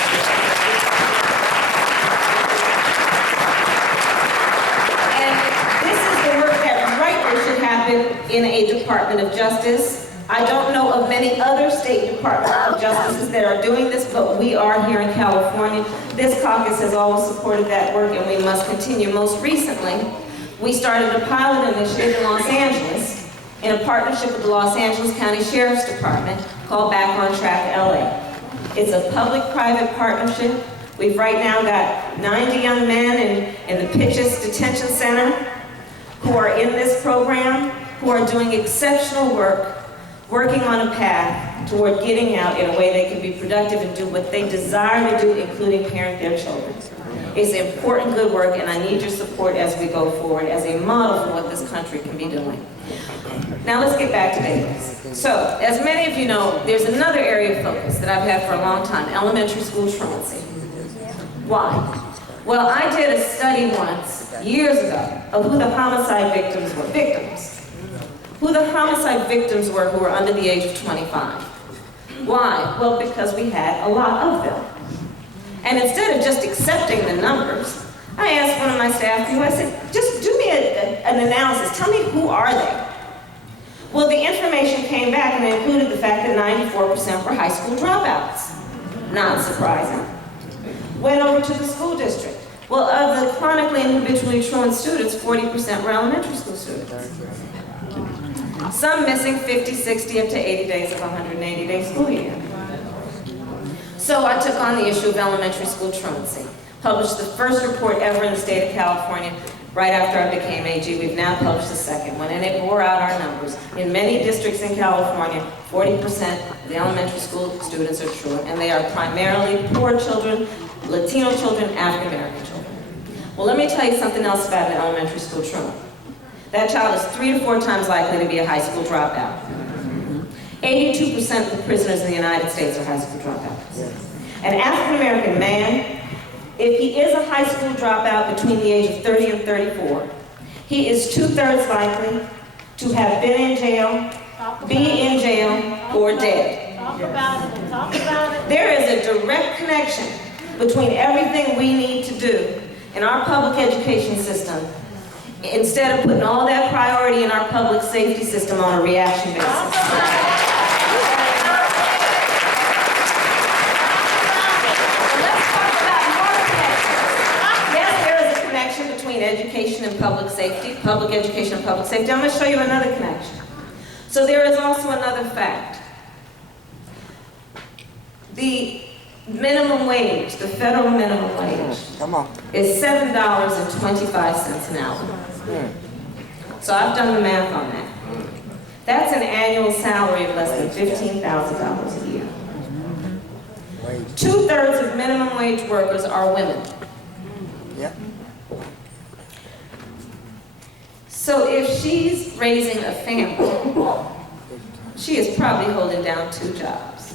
And this is the work that rightly should happen in a Department of Justice. I don't know of many other state Department of Justices that are doing this, but we are here in California. This caucus has always supported that work, and we must continue. Most recently, we started a pilot initiative in Los Angeles in a partnership with the Los Angeles County Sheriff's Department called Back on Track LA. It's a public-private partnership. We've right now got 90 young men in the Pitches Detention Center who are in this program, who are doing exceptional work, working on a path toward getting out in a way they can be productive and do what they desire to do, including parent their children. It's important, good work, and I need your support as we go forward as a model for what this country can be doing. Now let's get back to basics. So, as many of you know, there's another area of focus that I've had for a long time, elementary school truancy. Why? Well, I did a study once, years ago, of who the homicide victims were. Who the homicide victims were who were under the age of 25. Why? Well, because we had a lot of them. And instead of just accepting the numbers, I asked one of my staff people, I said, just do me an analysis. Tell me, who are they? Well, the information came back and it included the fact that 94% were high school dropouts. Not surprising. Went over to the school district. Well, of the chronically and habitually truant students, 40% were elementary school students. Some missing 50, 60, up to 80 days of a 180-day school year. So I took on the issue of elementary school truancy. Published the first report ever in the state of California right after I became AG. We've now published the second one, and it bore out our numbers. In many districts in California, 40% of the elementary school students are truant, and they are primarily poor children, Latino children, African American children. Well, let me tell you something else about an elementary school truant. That child is 3 to 4 times likely to be a high school dropout. 82% of the prisoners in the United States are high school dropouts. An African American man, if he is a high school dropout between the age of 30 and 34, he is 2/3 likely to have been in jail, be in jail, or dead. Talk about it. Talk about it. There is a direct connection between everything we need to do in our public education system, instead of putting all that priority in our public safety system on a reaction basis. Education and public safety, public education and public safety. I'm going to show you another connection. So there is also another fact. The minimum wage, the federal minimum wage, is $7.25 an hour. So I've done the math on that. That's an annual salary of less than $15,000 a year. 2/3 of minimum wage workers are women. So if she's raising a family, she is probably holding down 2 jobs.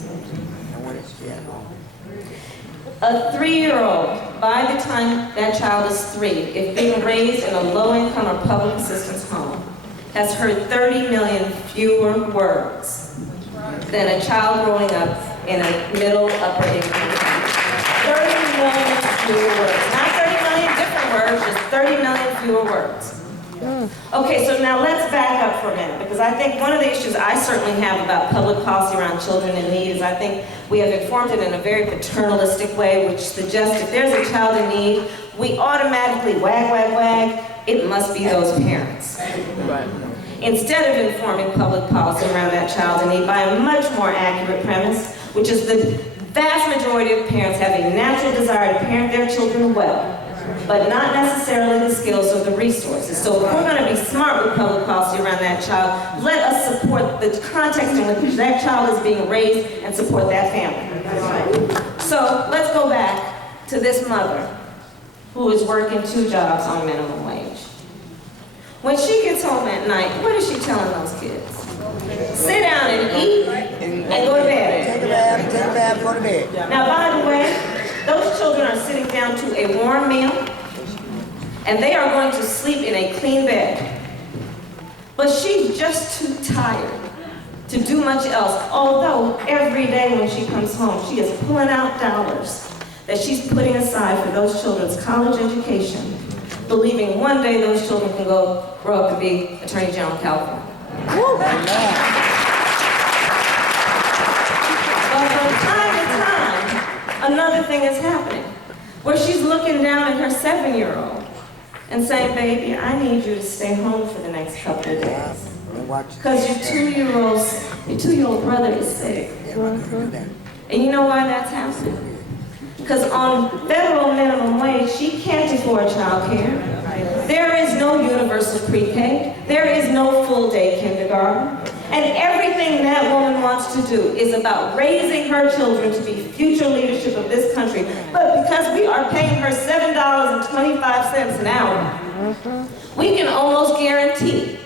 A 3-year-old, by the time that child is 3, if being raised in a low-income or public assistance home, has heard 30 million fewer words than a child growing up in a middle, upper-income family. 30 million fewer words. Not 30 million different words, just 30 million fewer words. Okay, so now let's back up for a minute, because I think one of the issues I certainly have about public policy around children in need is I think we have informed it in a very paternalistic way, which suggests if there's a child in need, we automatically wag, it must be those parents. Right. Instead of informing public policy around that child in need by a much more accurate premise, which is the vast majority of parents have a natural desire to parent their children well, but not necessarily the skills or the resources. So if we're going to be smart with public policy around that child, let us support the context in which that child is being raised and support that family. So let's go back to this mother who is working 2 jobs on minimum wage. When she gets home at night, what is she telling those kids? Sit down and eat and go to bed. Take a bath, go to bed. Now, by the way, those children are sitting down to a warm meal, and they are going to sleep in a clean bed. But she's just too tired to do much else, although every day when she comes home, she is pulling out dollars that she's putting aside for those children's college education, believing one day those children can grow up to be Attorney General of California. But from time to time, another thing is happening, where she's looking down at her 7-year-old and saying, baby, I need you to stay home for the next couple of days. Because your 2-year-old brother is sick. And you know why that's happening? Because on federal minimum wage, she can't afford child care. There is no universal pre-K. There is no full-day kindergarten. And everything that woman wants to do is about raising her children to be future leadership of this country. But because we are paying her $7.25 an hour, we can almost guarantee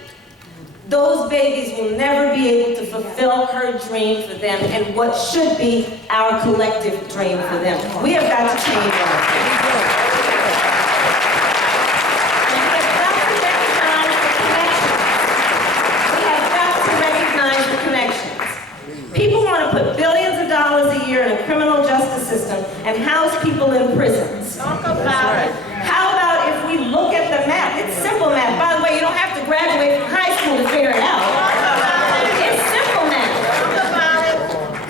those babies will never be able to fulfill her dream for them and what should be our collective dream for them. We have got to change that. People want to put billions of dollars a year in a criminal justice system and house people in prisons. Talk about it. How about if we look at the math? It's simple math. By the way, you don't have to graduate from high school to figure it out. It's simple math.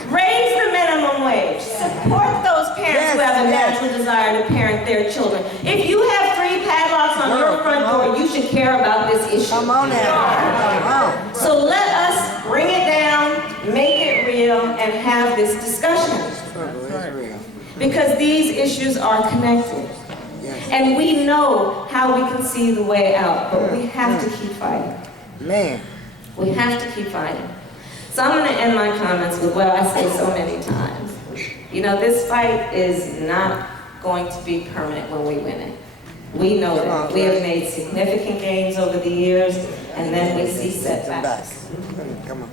Raise the minimum wage. Support those parents who have a natural desire to parent their children. If you have 3 padlocks on your front door, you should care about this issue. Come on now. So let us bring it down, make it real, and have this discussion. Because these issues are connected. And we know how we can see the way out, but we have to keep fighting. Man. We have to keep fighting. So I'm going to end my comments with what I say so many times. You know, this fight is not going to be permanent when we win it. We know that. We have made significant gains over the years, and then we see setbacks. Come on.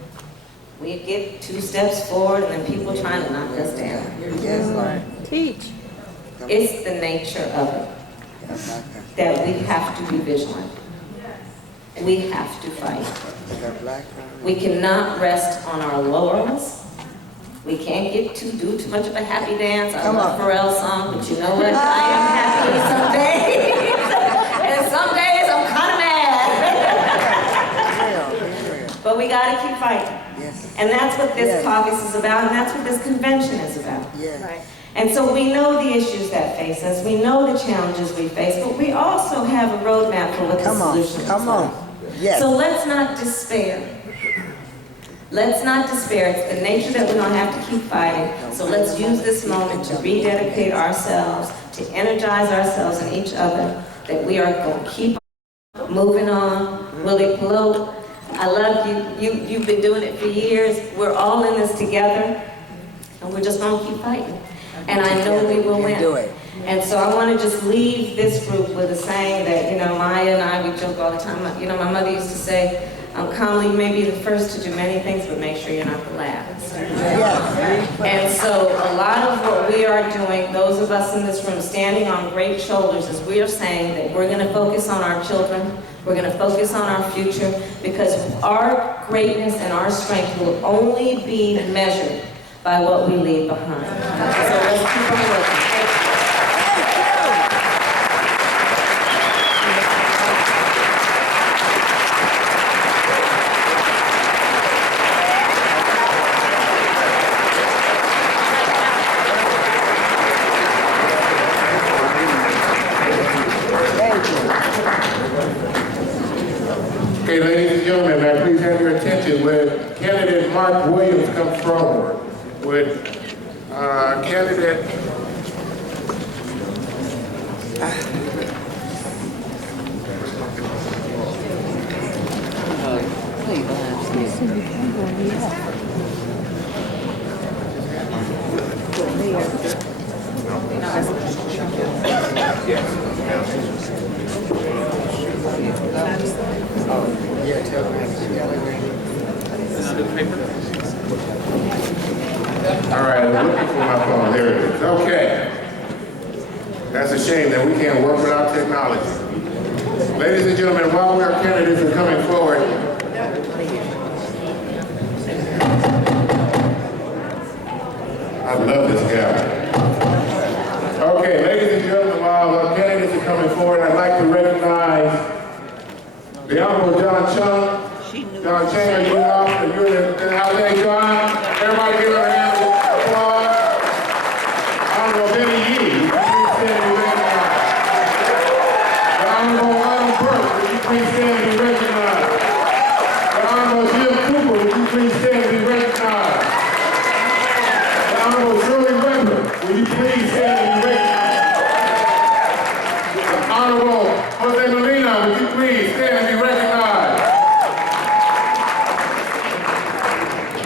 We get 2 steps forward, and then people trying to knock us down. Yes, Lord. Teach. It's the nature of it that we have to be vigilant. We have to fight. We cannot rest on our laurels. We can't get do too much of a happy dance. I love Pharrell's song, but you know what? I am happy some days, and some days I'm kind of mad. But we got to keep fighting. Yes. And that's what this caucus is about, and that's what this convention is about. Yes. Right. And so we know the issues that face us, we know the challenges we face, but we also have a roadmap for what the solution is. Come on. Yes. So let's not despair. Let's not despair. It's the nature that we're going to have to keep fighting. So let's use this moment to rededicate ourselves, to energize ourselves and each other, that we are going to keep moving on. Willie Pelot, I love you. You've been doing it for years. We're all in this together, and we're just going to keep fighting. And I know we will win. And so I want to just leave this group with a saying that, you know, Maya and I, we joke all the time. You know, my mother used to say, Kamala, you may be the first to do many things, but make sure you're not the last. And so a lot of what we are doing, those of us in this room standing on great shoulders, is we are saying that we're going to focus on our children, we're going to focus on our future, because our greatness and our strength will only be measured by what we leave behind. So let's keep on working. come forward. Would candidate all right, I'm looking for my phone. There it is. Okay. That's a shame that we can't work without technology. Ladies and gentlemen, while our candidates are coming forward, I love this guy. Okay, ladies and gentlemen, while our candidates are coming forward, I'd like to recognize the Honorable John Chung. John Chang, are you out? Are you out there, John? Everybody give her a hand of applause. Honorable Benny Yee, please stand and be recognized. The Honorable Arnold Burke, would you please stand and be recognized? The Honorable Jim Cooper, would you please stand and be recognized? The Honorable Shirley Weber, would you please stand and be recognized? The Honorable Jose Molina, would you please stand and be recognized?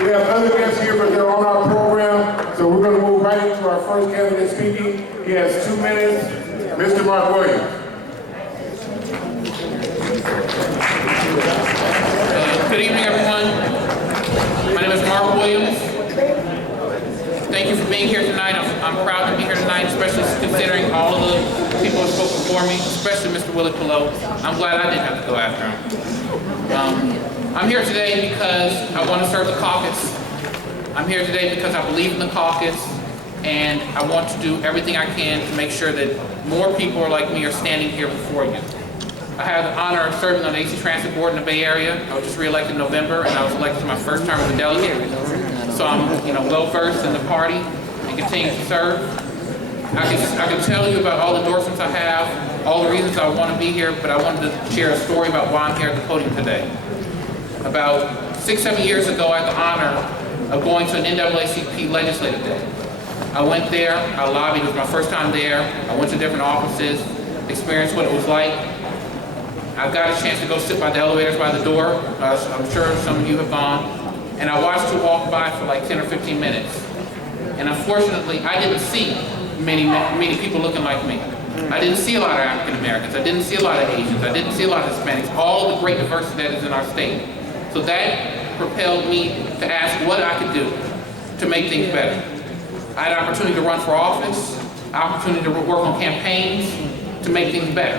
We have other guests here, but they're on our program, so we're going to move right into our first candidate speaking. He has 2 minutes. Mr. Mark Williams. Good evening, everyone. My name is Mark Williams. Thank you for being here tonight. I'm proud to be here tonight, especially considering all of the people who spoke before me, especially Mr. Willie Pelot. I'm glad I didn't have to go after him. I'm here today because I want to serve the caucus. I'm here today because I believe in the caucus, and I want to do everything I can to make sure that more people like me are standing here before you. I have the honor of serving on the AC Transit Board in the Bay Area. I was just re-elected in November, and I was elected to my first term as a delegate. So I'm, well versed in the party and continue to serve. I can tell you about all the endorsements I have, all the reasons I want to be here, but I wanted to share a story about why I'm here at the podium today. About 6-7 years ago, I had the honor of going to an NAACP Legislative Day. I went there, I lobbied, it was my first time there. I went to different offices, experienced what it was like. I got a chance to go sit by the elevators by the door. I'm sure some of you have gone. And I watched her walk by for like 10 or 15 minutes. And unfortunately, I didn't see many people looking like me. I didn't see a lot of African Americans. I didn't see a lot of Asians. I didn't see a lot of Hispanics. All the great diversity that is in our state. So that propelled me to ask what I could do to make things better. I had an opportunity to run for office, opportunity to work on campaigns to make things better.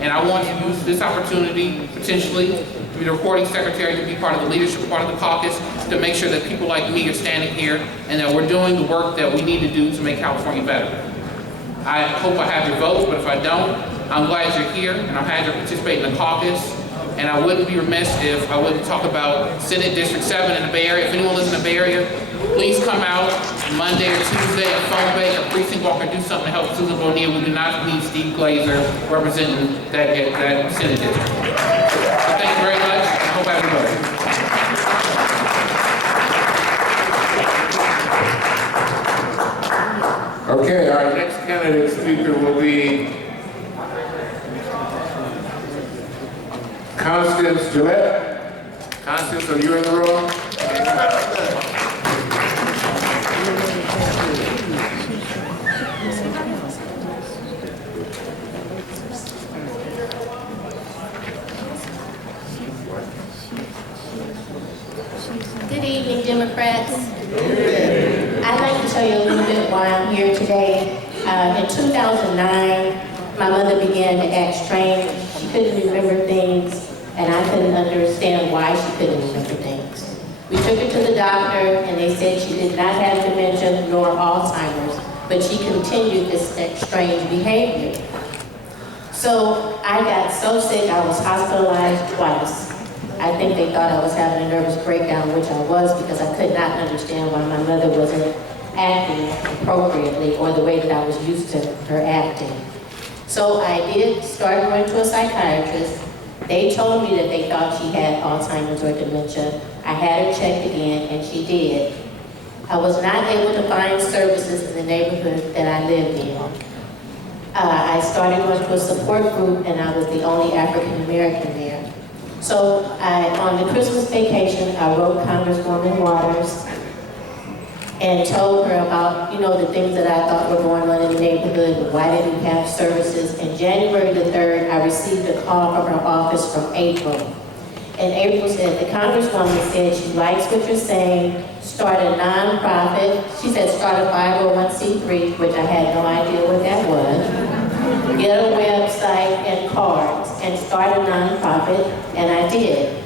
And I want to use this opportunity, potentially, to be the recording secretary, to be part of the leadership part of the caucus, to make sure that people like me are standing here and that we're doing the work that we need to do to make California better. I hope I have your vote, but if I don't, I'm glad you're here and I'm glad you're participating in the caucus. And I wouldn't be remiss if I wouldn't talk about Senate District 7 in the Bay Area. If anyone lives in the Bay Area, please come out Monday or Tuesday at Phone Bay, a precinct walker, do something to help Susan Bonilla. We do not need Steve Glazer representing that Senate district. So thank you very much. I hope everybody. Okay, our next candidate speaker will be Constance Gillette. Constance, are you in the room? Good evening, Democrats. I'd like to tell you a little bit why I'm here today. In 2009, my mother began to act strange. She couldn't remember things, and I couldn't understand why she couldn't remember things. We took her to the doctor, and they said she did not have dementia nor Alzheimer's, but she continued this strange behavior. So I got so sick, I was hospitalized twice. I think they thought I was having a nervous breakdown, which I was, because I could not understand why my mother wasn't acting appropriately or the way that I was used to her acting. So I did start going to a psychiatrist. They told me that they thought she had Alzheimer's or dementia. I had her checked again, and she did. I was not able to find services in the neighborhood that I lived in. I started going to a support group, and I was the only African American there. So on the Christmas vacation, I wrote Congresswoman Waters and told her about, the things that I thought were going on in the neighborhood and why didn't we have services. And January the 3rd, I received a call from her office from April. And April said, the Congresswoman said she likes what you're saying, start a nonprofit. She said start a 501c3, which I had no idea what that was. Get a website and cards and start a nonprofit, and I did.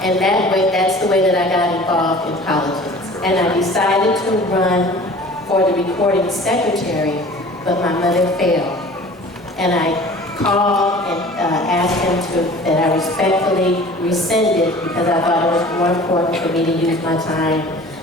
And that's the way that I got involved in politics. And I decided to run for the recording secretary, but my mother failed. And I called and asked him that I respectfully rescinded because I thought it was more important for me to use my time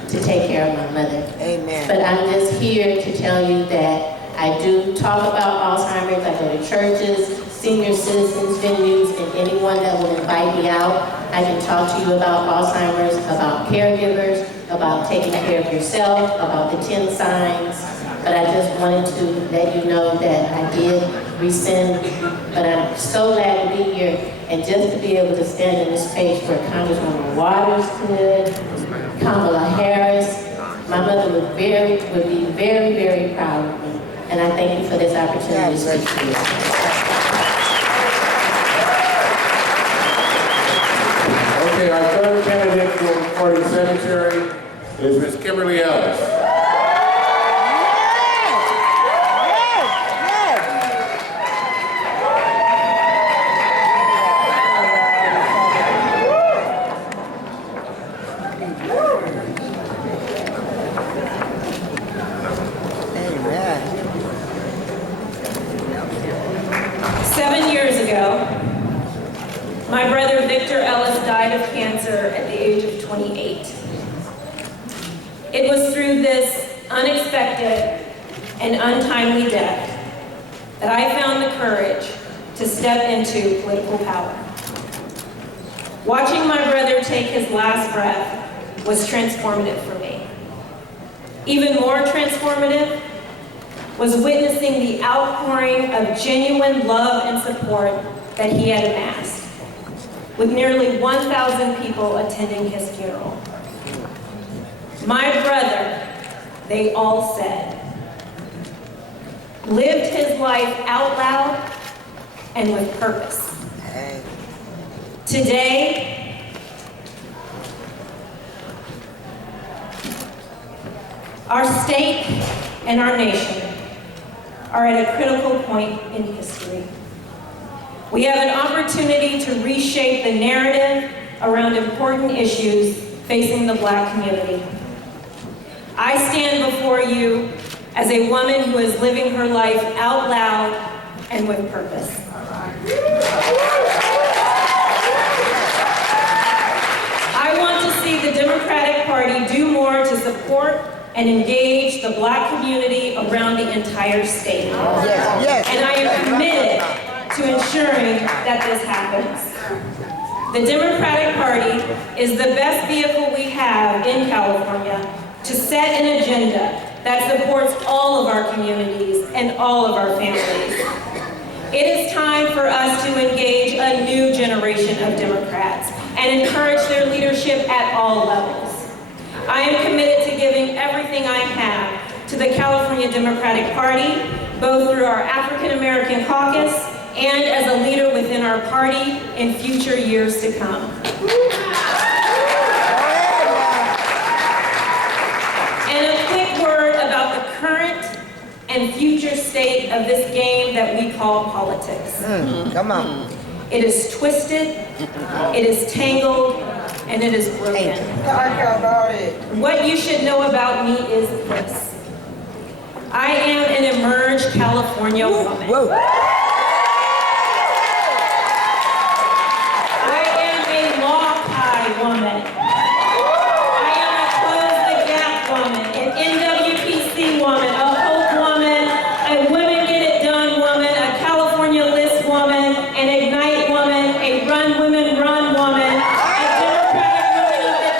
to take care of my mother. Amen. But I'm just here to tell you that I do talk about Alzheimer's. I go to churches, senior citizens venues, and anyone that will invite me out. I can talk to you about Alzheimer's, about caregivers, about taking care of yourself, about the 10 signs. But I just wanted to let you know that I did rescind. But I'm so glad to be here and just to be able to stand in this space where Congresswoman Waters could, Kamala Harris. My mother would be very, very proud of me. And I thank you for this opportunity to speak to you. Okay, our third candidate for recording secretary is Ms. Kimberly Ellis. My brother Victor Ellis died of cancer at the age of 28. It was through this unexpected and untimely death that I found the courage to step into political power. Watching my brother take his last breath was transformative for me. Even more transformative was witnessing the outpouring of genuine love and support that he had amassed, with nearly 1,000 people attending his funeral. My brother, they all said, lived his life out loud and with purpose. Today, our state and our nation are at a critical point in history. We have an opportunity to reshape the narrative around important issues facing the Black community. I stand before you as a woman who is living her life out loud and with purpose. I want to see the Democratic Party do more to support and engage the Black community around the entire state. Yes. And I am committed to ensuring that this happens. The Democratic Party is the best vehicle we have in California to set an agenda that supports all of our communities and all of our families. It is time for us to engage a new generation of Democrats and encourage their leadership at all levels. I am committed to giving everything I have to the California Democratic Party, both through our African American Caucus and as a leader within our party in future years to come. And a quick word about the current and future state of this game that we call politics. Come on. It is twisted, it is tangled, and it is broken. What you should know about me is this. I am an emerged California woman. I am a law tie woman. I am a Close the Gap woman, an NWPC woman, a Hope woman, a Women Get It Done woman, a California List woman, an Ignite woman, a Run Women Run woman, a Democratic Women of the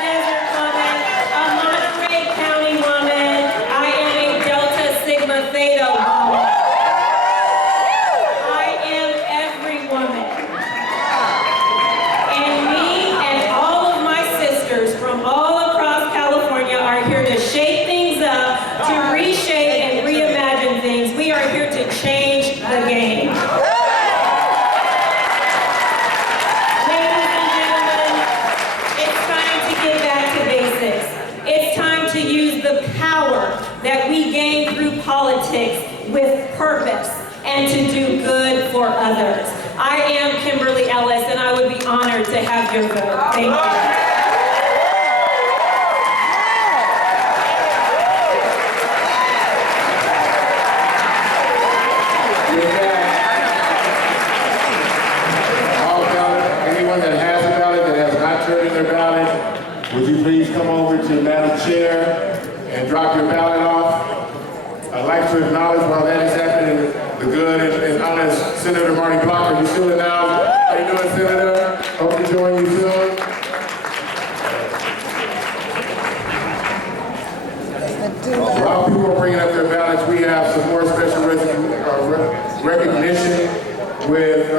the power that we gain through politics with purpose and to do good for others. I am Kimberly Ellis, and I would be honored to have your vote. Thank you. Would you please come over to Madam Chair and drop your ballot off? I'd like to acknowledge while that is happening, the good and honest Senator Marty Blocker. You still in now? How you doing, Senator? Hope to join you soon. While people are bringing up their ballots, we have some more special recognition with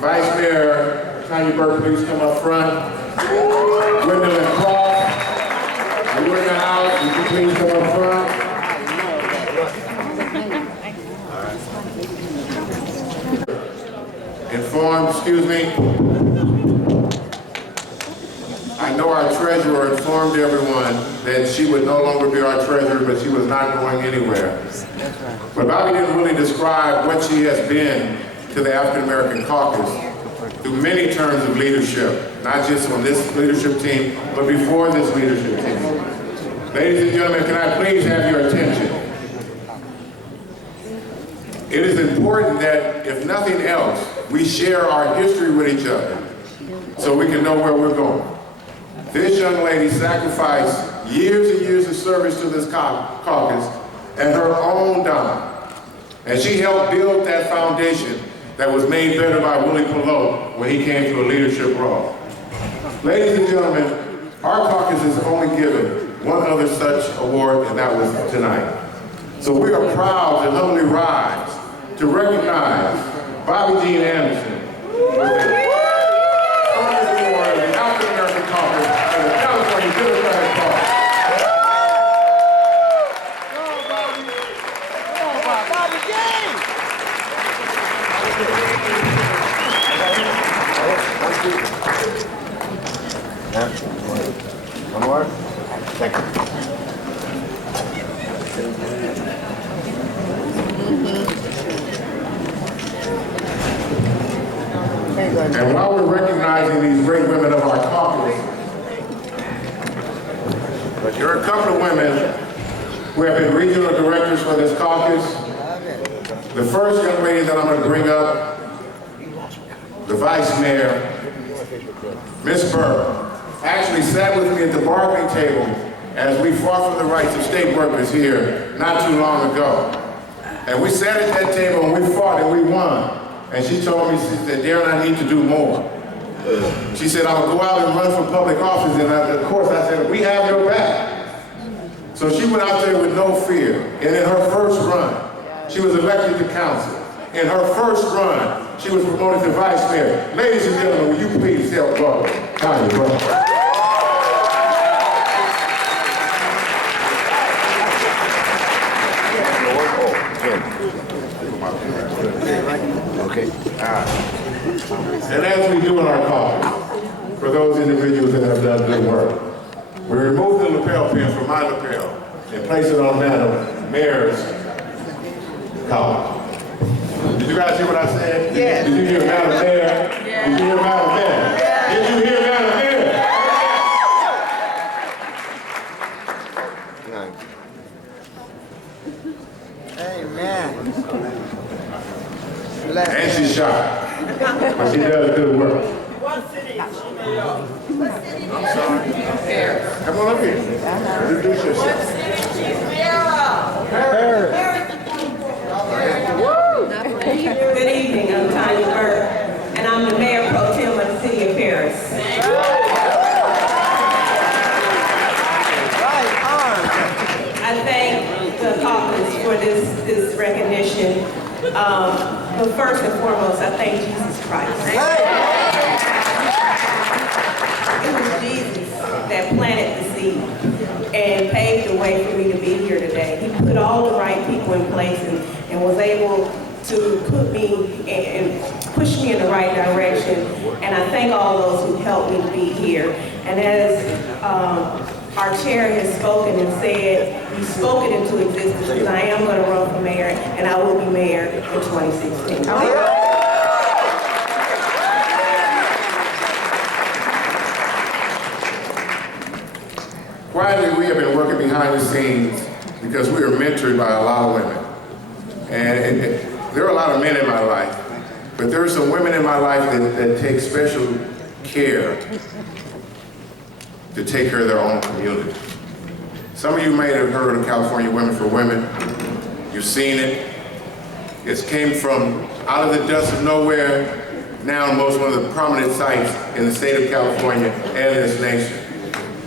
Vice Mayor Tanya Burke. Please come up front. Wyndham and Cross, you're in the house. Would you please come up front? Informed, excuse me. I know our treasurer informed everyone that she would no longer be our treasurer, but she was not going anywhere. But Bobby didn't really describe what she has been to the African American Caucus through many terms of leadership, not just on this leadership team, but before this leadership team. Ladies and gentlemen, can I please have your attention? It is important that, if nothing else, we share our history with each other so we can know where we're going. This young lady sacrificed years and years of service to this caucus at her own dime. And she helped build that foundation that was made better by Willie Pelot when he came to a leadership role. Ladies and gentlemen, our caucus is only given one other such award, and that was tonight. So we are proud to humbly rise to recognize Bobby Jean Anderson with the Caucus Award of the African American Caucus of the California Democratic Party. One more? Thank you. And while we're recognizing these great women of our caucus, there are a couple of women who have been regional directors for this caucus. The first young lady that I'm going to bring up, the Vice Mayor, Ms. Burke, actually sat with me at the bargaining table as we fought for the rights of state workers here not too long ago. And we sat at that table and we fought and we won. And she told me, she said, Darren, I need to do more. She said, I'll go out and run for public office. And of course I said, we have your back. So she went out there with no fear. And in her first run, she was elected to council. In her first run, she was promoted to vice mayor. Ladies and gentlemen, will you please help welcome Tanya Burke. Okay. And as we do in our caucus, for those individuals that have done good work, we remove the lapel pin from my lapel and place it on Madam Mayor's collar. Did you guys hear what I said? Yes. Did you hear Madam Mayor? Yes. Did you hear Madam Mayor? Yes. Did you hear Madam Mayor? Amen. And she's shy, but she does good work. What city? I'm sorry. Come on up here. Introduce yourself. Good evening, I'm Tanya Burke, and I'm the Mayor Pro Tem of the City of Paris. I thank the caucus for this recognition. But first and foremost, I thank Jesus Christ. It was Jesus that planted the seed and paved the way for me to be here today. He put all the right people in place and was able to put me and push me in the right direction. And I thank all those who helped me to be here. And as our chair has spoken and said, you spoke it into existence, because I am going to run for mayor, and I will be mayor in 2016. Quietly, we have been working behind the scenes because we are mentored by a lot of women. And there are a lot of men in my life, but there are some women in my life that take special care to take care of their own community. Some of you may have heard of California Women for Women. You've seen it. It came from out of the dust of nowhere, now most one of the prominent sites in the state of California and this nation.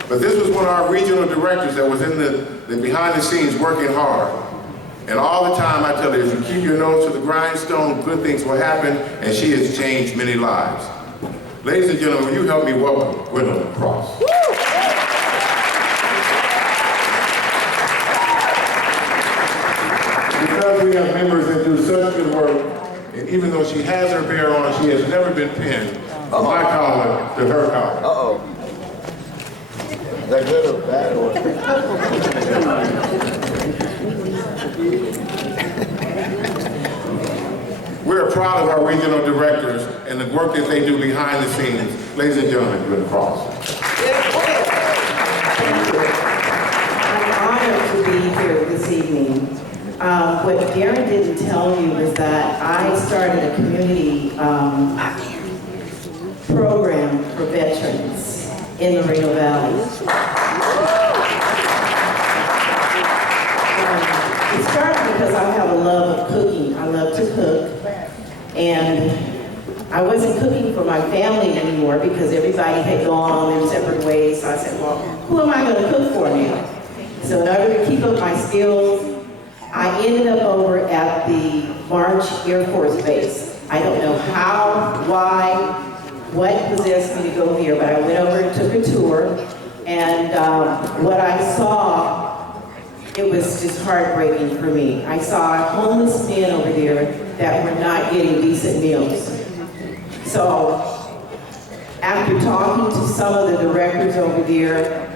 But this was one of our regional directors that was in the behind the scenes working hard. And all the time I tell her, if you keep your nose to the grindstone, good things will happen, and she has changed many lives. Ladies and gentlemen, will you help me welcome Gwendolyn Cross? Because we have members that do such good work, and even though she has her bear on, she has never been pinned from my collar to her collar. Is that good or bad? We're proud of our regional directors and the work that they do behind the scenes. Ladies and gentlemen, Gwendolyn Cross. I'm honored to be here this evening. What Darren didn't tell you was that I started a community program for veterans in the Moreno Valley. It started because I have a love of cooking. I love to cook. And I wasn't cooking for my family anymore because everybody had gone on their separate ways. So I said, well, who am I going to cook for now? So in order to keep up my skills, I ended up over at the March Air Force Base. I don't know how, why, what possessed me to go here, but I went over and took a tour. And what I saw, it was just heartbreaking for me. I saw homeless men over there that were not getting decent meals. So after talking to some of the directors over there,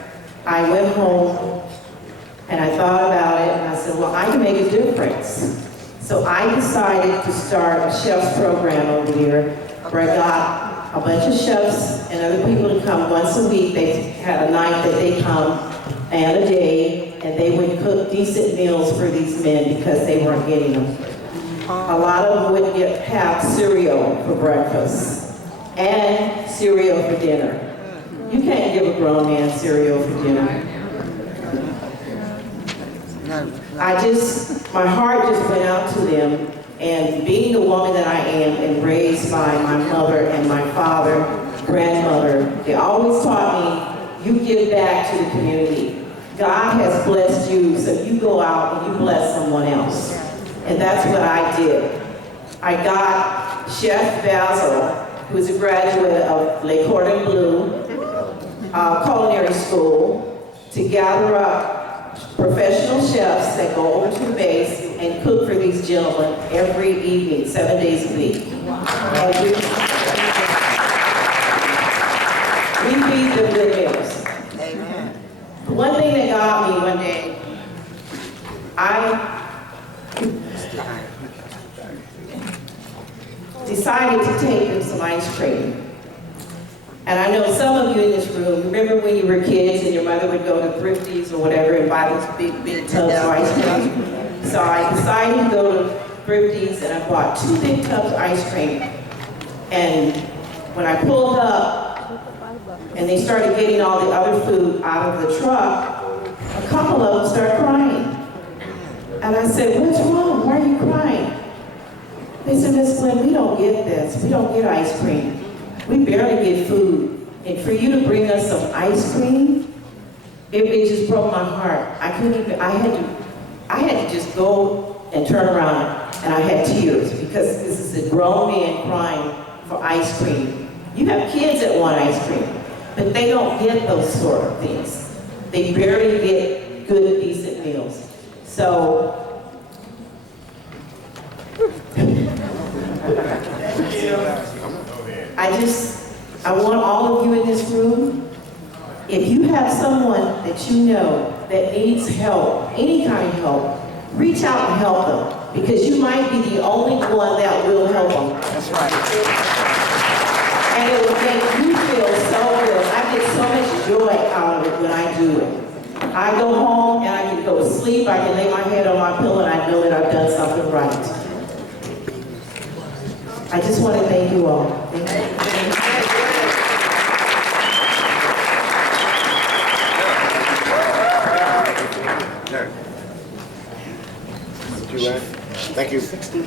I went home and I thought about it and I said, well, I can make a difference. So I decided to start a chef's program over here where I got a bunch of chefs and other people to come once a week. They had a night that they come and a day, and they would cook decent meals for these men because they weren't getting them. A lot of them would have cereal for breakfast and cereal for dinner. You can't give a grown man cereal for dinner. My heart just went out to them, and being the woman that I am and raised by my mother and my father, grandmother, they always taught me, you give back to the community. God has blessed you, so you go out and you bless someone else. And that's what I did. I got Chef Basil, who's a graduate of Le Cordon Bleu Culinary School, to gather up professional chefs that go over to the base and cook for these gentlemen every evening, 7 days a week. And we feed them good meals. Amen. One thing that got me one day, I decided to take them some ice cream. And I know some of you in this room, remember when you were kids and your mother would go to Thrifties or whatever and buy those big tubs of ice cream? So I decided to go to Thrifties and I bought 2 big tubs of ice cream. And when I pulled up and they started getting all the other food out of the truck, a couple of them started crying. And I said, what's wrong? Why are you crying? They said, Miss Glenn, we don't get this. We don't get ice cream. We barely get food. And for you to bring us some ice cream, it just broke my heart. I couldn't even, I had to just go and turn around, and I had tears because this is a grown man crying for ice cream. You have kids that want ice cream, but they don't get those sort of things. They barely get good, decent meals. So, I want all of you in this room, if you have have someone that you know that needs help, any kind of help, reach out and help them, because you might be the only one that will help them. That's right. And it will make you feel so good. I get so much joy out of it when I do it. I go home and I can go to sleep, I can lay my head on my pillow and I know that I've done something right. I just want to thank you all. Thank you. Thank you.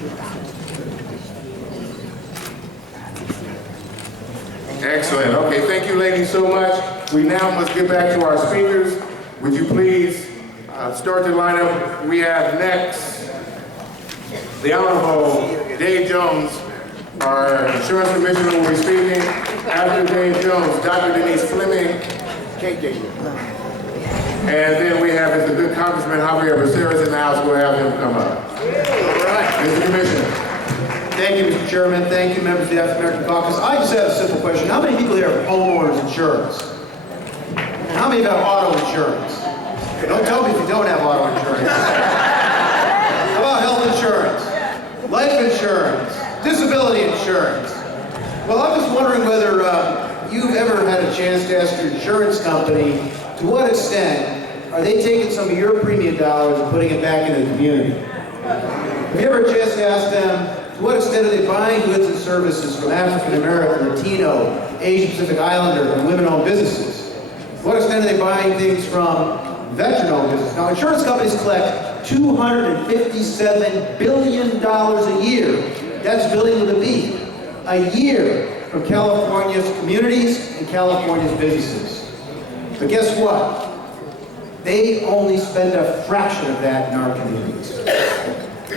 Excellent. Okay, thank you ladies so much. We now must get back to our speakers. Would you please start the lineup? We have next the Honorable Dave Jones, our insurance commissioner, will be speaking. After Dave Jones, Dr. Denise Fleming. And then we have the good Congressman Javier Becerra's in the house. We'll have him come up. All right. Mr. Commissioner. Thank you, Mr. Chairman. Thank you, members of the African American Caucus. I just have a simple question. How many people here have homeowners insurance? And how many have auto insurance? Don't tell me if you don't have auto insurance. How about health insurance? Life insurance? Disability insurance? Well, I'm just wondering whether you've ever had a chance to ask your insurance company to what extent are they taking some of your premium dollars and putting it back into the community? Have you ever had a chance to ask them, to what extent are they buying goods and services from African American, Latino, Asian Pacific Islander, and women-owned businesses? To what extent are they buying things from veteran-owned businesses? Now, insurance companies collect $257 billion a year. That's billion with a B. A year from California's communities and California's businesses. But guess what? They only spend a fraction of that in our communities.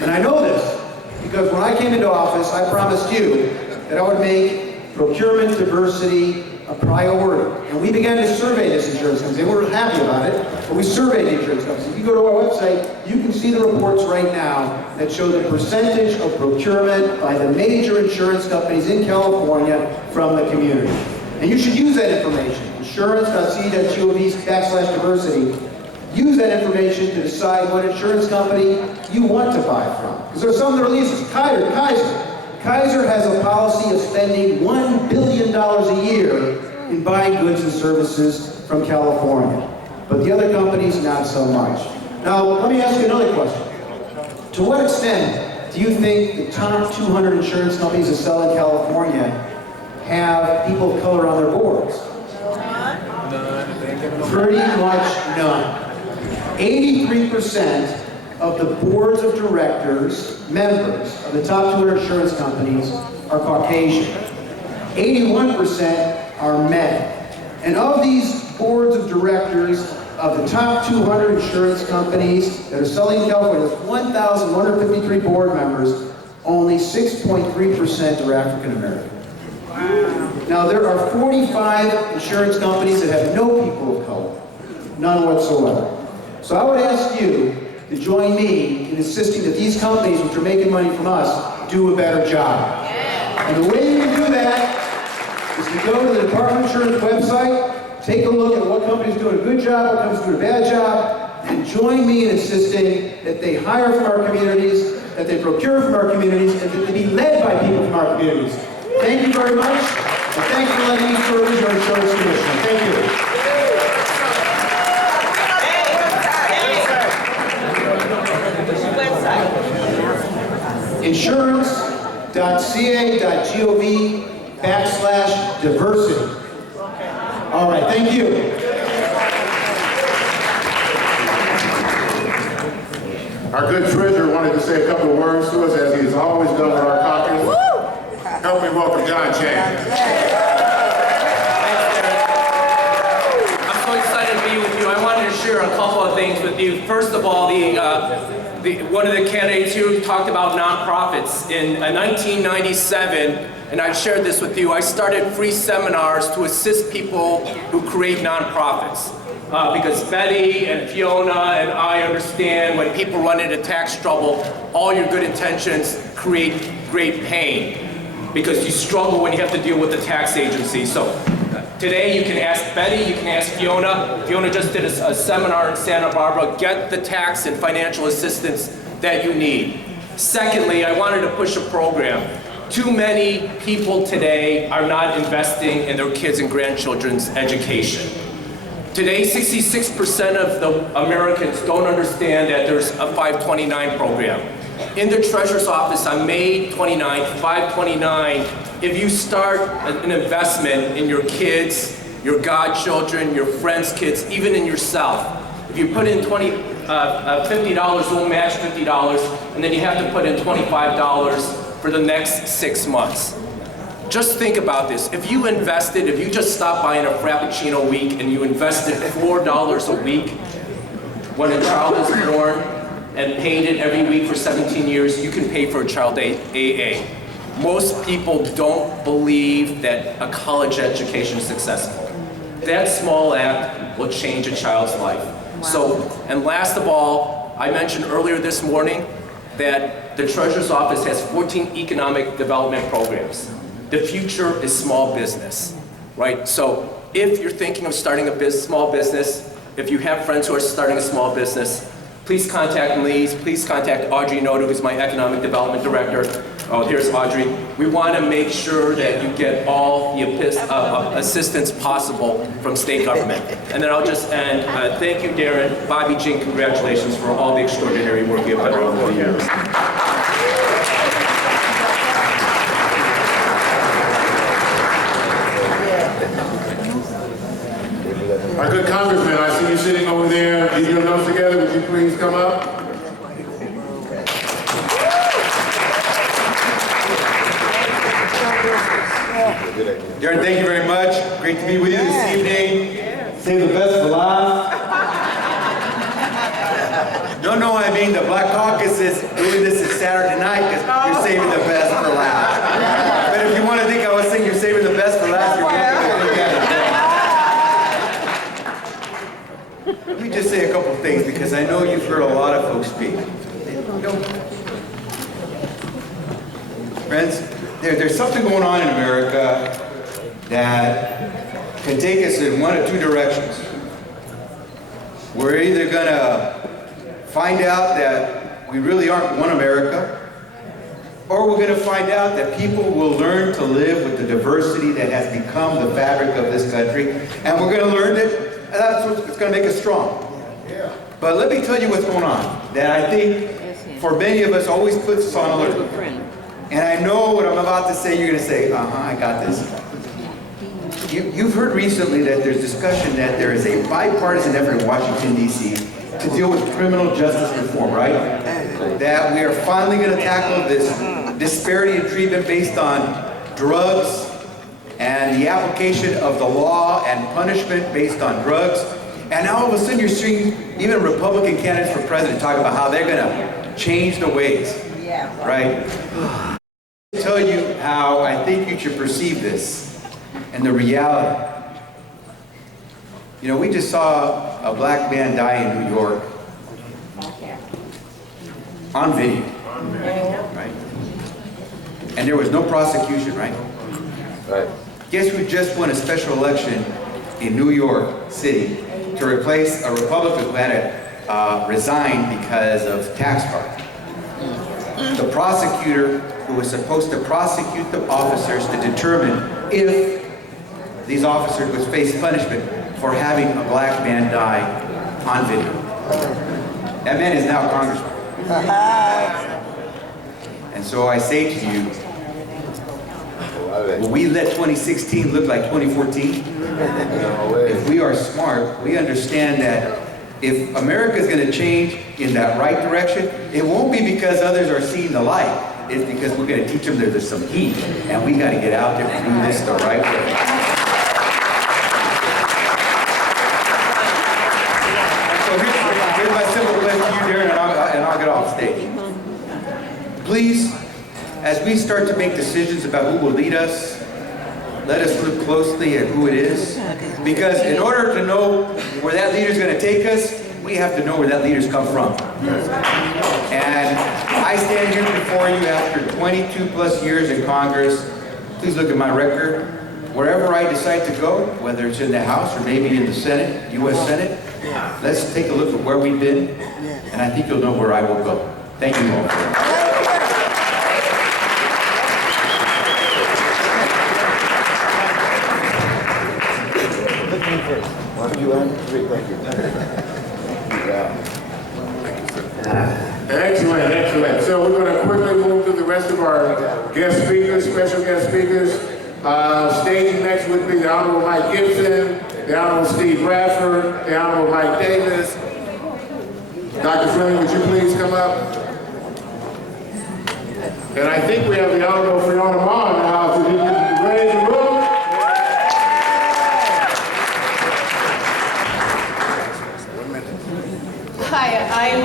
And I know this because when I came into office, I promised you that I would make procurement diversity a priority. And we began to survey this insurance company. They weren't happy about it, but we surveyed the insurance companies. If you go to our website, you can see the reports right now that show the percentage of procurement by the major insurance companies in California from the community. And you should use that information, insurance.ca.gov/diversity. Use that information to decide what insurance company you want to buy from. Because there are some that are leases. Kaiser has a policy of spending $1 billion a year in buying goods and services from California. But the other companies, not so much. Now, let me ask you another question. To what extent do you think the top 200 insurance companies that sell in California have people of color on their boards? None. Pretty much none. 83% of the boards of directors, members of the top 200 insurance companies are Caucasian. 81% are men. And of these boards of directors of the top 200 insurance companies that are selling in California, there's 1,153 board members, only 6.3% are African American. Now there are 45 insurance companies that have no people of color, none whatsoever. So I would ask you to join me in insisting that these companies, which are making money from us, do a better job. And the way you can do that is to go to the Department of Insurance website, take a look at what companies are doing a good job, what companies are doing a bad job, and join me in insisting that they hire from our communities, that they procure from our communities, and that they be led by people from our communities. Thank you very much, and thank you for letting me serve as your insurance commissioner. Thank you. Insurance.ca.gov/diversity. All right, thank you. Our good treasurer wanted to say a couple of words to us, as he has always done with our caucus. Help me welcome John Chan. I'm so excited to be with you. I wanted to share a couple of things with you. First of all, one of the candidates here talked about nonprofits. In 1997, and I've shared this with you, I started free seminars to assist people who create nonprofits. Because Betty and Fiona and I understand when people run into tax trouble, all your good intentions create great pain. Because you struggle when you have to deal with the tax agency. So Today, you can ask Betty, you can ask Fiona. Fiona just did a seminar in Santa Barbara. Get the tax and financial assistance that you need. Secondly, I wanted to push a program. Too many people today are not investing in their kids' and grandchildren's education. Today, 66% of the Americans don't understand that there's a 529 program. In the Treasurer's Office on May 29th, 529, if you start an investment in your kids, your godchildren, your friends' kids, even in yourself, if you put in $50, we'll match $50, and then you have to put in $25 for the next 6 months. Just think about this. If you invested, if you just stopped buying a Frappuccino a week and you invested $4 a week when a child is born and paid it every week for 17 years, you can pay for a child AA. Most people don't believe that a college education is successful. That small act will change a child's life. So, and last of all, I mentioned earlier this morning that the Treasurer's Office has 14 economic development programs. The future is small business, right? So if you're thinking of starting a small business, if you have friends who are starting a small business, please contact me. Please contact Audrey Noda, who's my Economic Development Director. Oh, here's Audrey. We want to make sure that you get all the assistance possible from state government. And then I'll just end. Thank you, Darren. Bobby Jean, congratulations for all the extraordinary work you've done over the years. Our good congressman, I see you sitting over there. Get your notes together. Would you please come up? Darren, thank you very much. Great to be with you this evening. Save the best for last. No, I mean the Black Caucus is doing this is Saturday night because you're saving the best for last. But if you want to think I was saying you're saving the best for last, you're going to Let me just say a couple things because I know you've heard a lot of folks speak. Friends, there's something going on in America that can take us in one of two directions. We're either going to find out that we really aren't one America, or we're going to find out that people will learn to live with the diversity that has become the fabric of this country, and we're going to learn that that's what's going to make us strong. But let me tell you what's going on, that I think for many of us always puts us on alert. And I know what I'm about to say, you're going to say, I got this. You've heard recently that there's discussion that there is a bipartisan effort in Washington, D.C. to deal with criminal justice reform, right? That we are finally going to tackle this disparity in treatment based on drugs and the application of the law and punishment based on drugs. And now all of a sudden you're seeing even Republican candidates for president talk about how they're going to change the ways, right? I'll tell you how I think you should perceive this and the reality. You know, we just saw a black man die in New York on video, right? And there was no prosecution, right? Right. Guess who just won a special election in New York City to replace a Republican who had to resign because of tax fraud? The prosecutor who was supposed to prosecute the officers to determine if these officers would face punishment for having a black man die on video. That man is now a congressman. And so I say to you, will we let 2016 look like 2014? If we are smart, we understand that if America is going to change in that right direction, it won't be because others are seeing the light. It's because we're going to teach them that there's some heat, and we got to get out there and do this the right way. So here's my simple pledge to you, Darren, and I'll get off stage. Please, as we start to make decisions about who will lead us, let us look closely at who it is. Because in order to know where that leader is going to take us, we have to know where that leader's come from. And I stand here before you after 22 plus years in Congress. Please look at my record. wherever I decide to go, whether it's in the House or maybe in the Senate, U.S. Senate, let's take a look at where we've been, and I think you'll know where I will go. Thank you all. Why don't you answer? Thank you. Excellent, excellent. So we're going to quickly move to the rest of our guest speakers, special guest speakers. Staging next would be the Honorable Mike Gibson, the Honorable Steve Bradford, the Honorable Mike Davis. Dr. Fleming, would you please come up? And I think we have the Honorable Fiona Ma in the house. If you can raise the room. Hi, I'm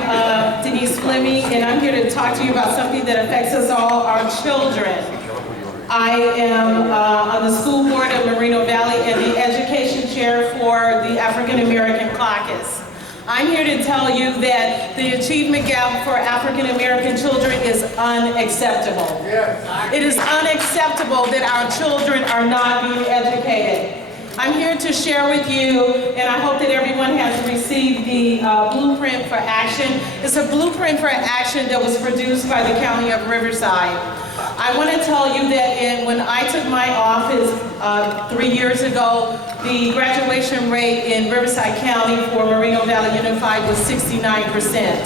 Denise Fleming, and I'm here to talk to you about something that affects us all, our children. I am on the school board of Moreno Valley and the education chair for the African American Caucus. I'm here to tell you that the achievement gap for African American children is unacceptable. It is unacceptable that our children are not being educated. I'm here to share with you, and I hope that everyone has received the Blueprint for Action. It's a blueprint for action that was produced by the County of Riverside. I want to tell you that when I took my office 3 years ago, the graduation rate in Riverside County for Moreno Valley Unified was 69%.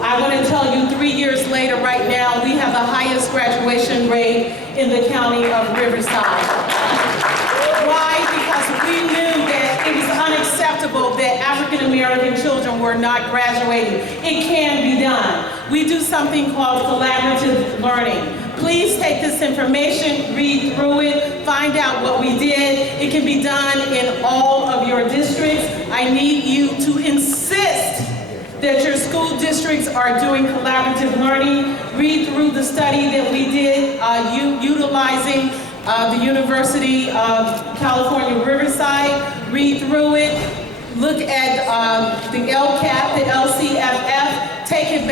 I want to tell you 3 years later, right now, we have the highest graduation rate in the County of Riverside. Why? Because we knew that it was unacceptable that African American children were not graduating. It can be done. We do something called collaborative learning. Please take this information, read through it, find out what we did. It can be done in all of your districts. I need you to insist that your school districts are doing collaborative learning. Read through the study that we did utilizing the University of California, Riverside. Read through it. Look at the LCAP, the LCFF. Take it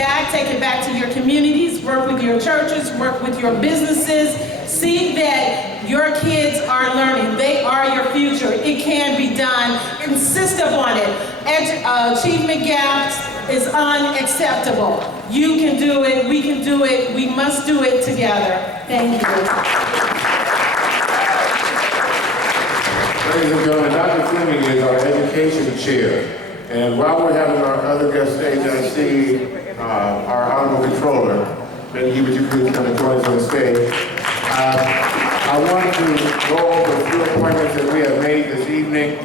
back to your communities, work with your churches, work with your businesses. See that your kids are learning. They are your future. It can be done. Insist upon it. Achievement gaps is unacceptable. You can do it. We can do it. We must do it together. Thank you. Ladies and gentlemen, Dr. Fleming is our education chair. And while we're having our other guest stage, I see our Honorable Controller. Benji, would you please come and join us on stage? I want to go over a few appointments that we have made this evening.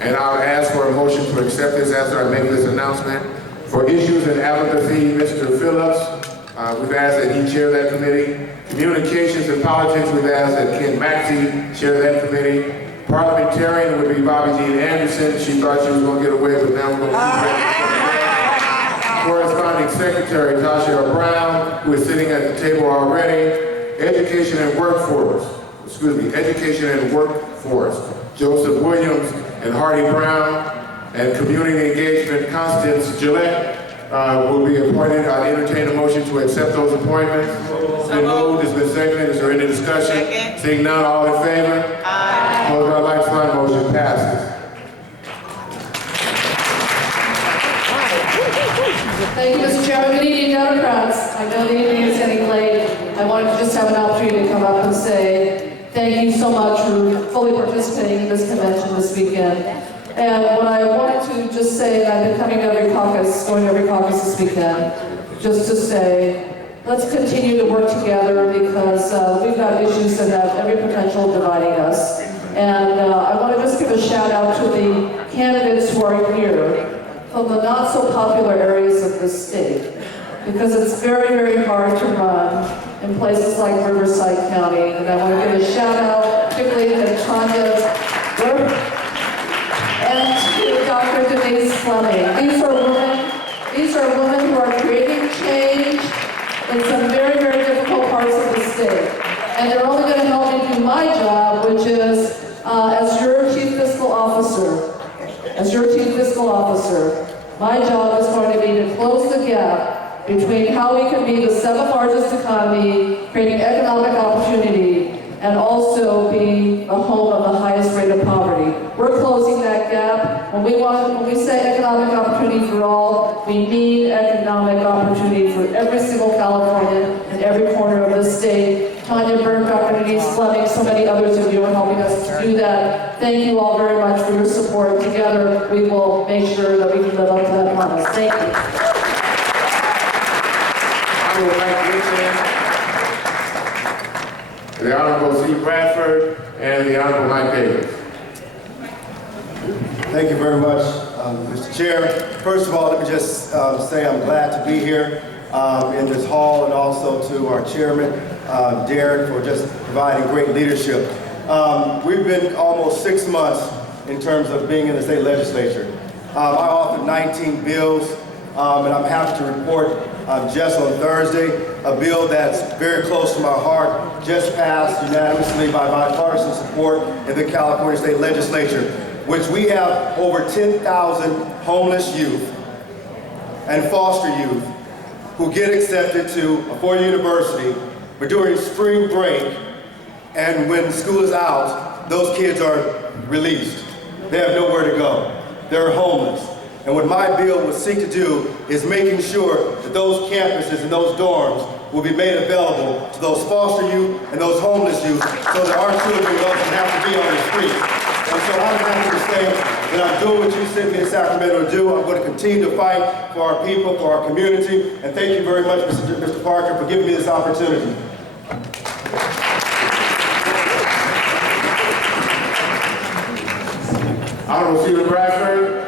And I'll ask for a motion to accept this after I make this announcement. For issues and advocacy, Mr. Phillips, we've asked that he chair that committee. Communications and politics, we've asked that Ken Maxey chair that committee. Parliamentarian would be Bobby Jean Anderson. She thought she was going to get away, but now we're going to keep it. Corresponding Secretary Tasha Brown, who is sitting at the table already. Education and Workforce, Joseph Williams and Hardy Brown. And Community Engagement, Constance Gillette will be appointed. I'll entertain a motion to accept those appointments. It's been moved, it's been seconded. Is there any discussion? Second. Seeing none, all in favor? Aye. Opposed by like sign, motion passes. Thank you, Mr. Chairman. Good evening, Democrats. I know the evening is getting late. I wanted to just have an opportunity to come up and say thank you so much for fully participating in this convention this weekend. And what I wanted to just say, and I've been coming to every caucus, going to every caucus this weekend, just to say, let's continue to work together because we've got issues that have every potential of dividing us. And I want to just give a shout out to the candidates who are here from the not so popular areas of the state, because it's very, very hard to run in places like Riverside County. And I want to give a shout out particularly to Tanya's work and to Dr. Denise Fleming. These are women who are creating change in some very, very difficult parts of the state. And they're only going to help me do my job, which is as your chief fiscal officer, my job is going to be to close the gap between how we can be the 7th largest economy, creating economic opportunity, and also being a home of the highest rate of poverty. We're closing that gap. When we say economic opportunity for all, we mean economic opportunity for every single Californian in every corner of the state. Tanya Burke, Dr. Denise Fleming, so many others of you are helping us to do that. Thank you all very much for your support. Together, we will make sure that we can live up to that promise. Thank you. The Honorable C. Bradford and the Honorable Mike Davis. Thank you very much, Mr. Chair. First of all, let me just say I'm glad to be here in this hall, and also to our chairman, Darren, for just providing great leadership. We've been almost 6 months in terms of being in the state legislature. I authored 19 bills, and I'm happy to report just on Thursday, a bill that's very close to my heart just passed unanimously by bipartisan support in the California State Legislature, which we have over 10,000 homeless youth and foster youth who get accepted to a four-year university, but during spring break and when school is out, those kids are released. They have nowhere to go. They're homeless. And what my bill would seek to do is making sure that those campuses and those dorms will be made available to those foster youth and those homeless youth so that our children don't have to be on the street. And so I'm happy to say that I'm doing what you sent me to Sacramento to do. I'm going to continue to fight for our people, for our community. And thank you very much, Mr. Parker, for giving me this opportunity. Honorable Stephen Bradford.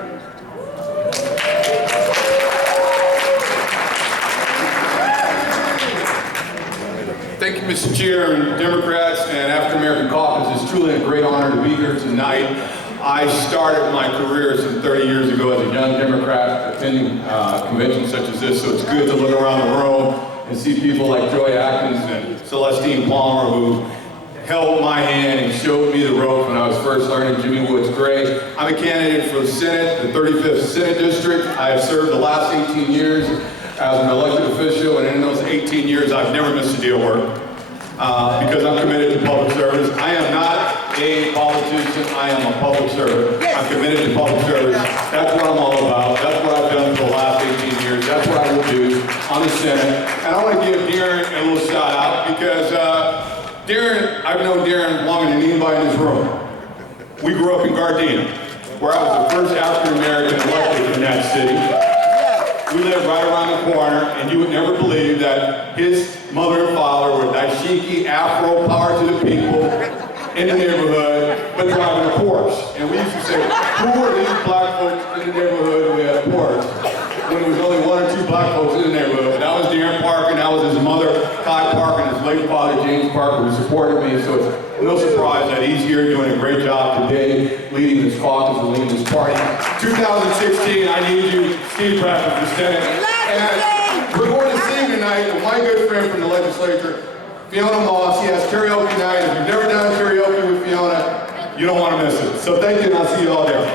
Thank you, Mr. Chair, and Democrats and African American Caucus. It's truly a great honor to be here tonight. I started my career some 30 years ago as a young Democrat attending conventions such as this, so it's good to look around the room and see people like Joy Atkins and Celestine Palmer who held my hand and showed me the ropes when I was first learning Jimmy Woods Gray. I'm a candidate for the Senate, the 35th Senate District. I have served the last 18 years as an elected official, and in those 18 years, I've never missed a day of work because I'm committed to public service. I am not a politician, I am a public servant. I'm committed to public service. That's what I'm all about. That's what I've done for the last 18 years. That's what I will do on the Senate. And I want to give Darren a little shout out because Darren, I've known Darren longer than anybody in this room. We grew up in Gardena, where I was the first African American elected in that city. We lived right around the corner, and you would never believe that his mother and father were dashiki, Afro, power to the people in the neighborhood, but driving a Porsche. And we used to say, who are these black folks in the neighborhood who had a Porsche? When there was only 1 or 2 black folks in the neighborhood. That was Darren Parker, and that was his mother, Todd Parker, and his late father, James Parker, who supported me. So it's no surprise that he's here doing a great job today, leading this caucus and leading this party. 2016, I need you, Steve Bradford, for Senate. And we're going to sing tonight with my good friend from the legislature, Fiona Moss. He has karaoke night. If you've never done karaoke with Fiona, you don't want to miss it. So thank you, and I'll see you all there.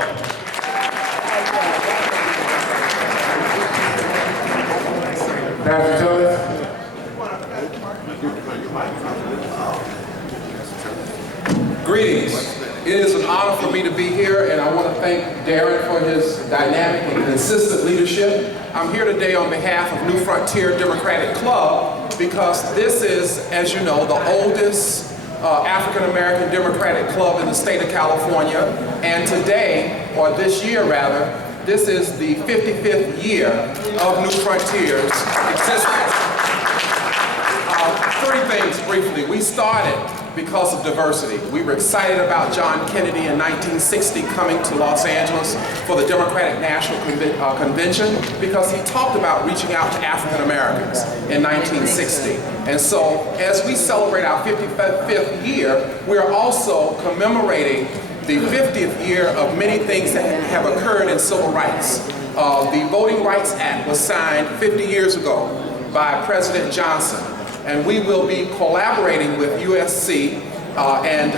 Pastor Tillis. Greetings. It is an honor for me to be here, and I want to thank Darren for his dynamic and consistent leadership. I'm here today on behalf of New Frontier Democratic Club because this is, as you know, the oldest African American Democratic Club in the state of California. And today, or this year rather, this is the 55th year of New Frontier's existence. 3 things briefly. We started because of diversity. We were excited about John Kennedy in 1960 coming to Los Angeles for the Democratic National Convention because he talked about reaching out to African Americans in 1960. And so as we celebrate our 55th year, we are also commemorating the 50th year of many things that have occurred in civil rights. The Voting Rights Act was signed 50 years ago by President Johnson. And we will be collaborating with USC and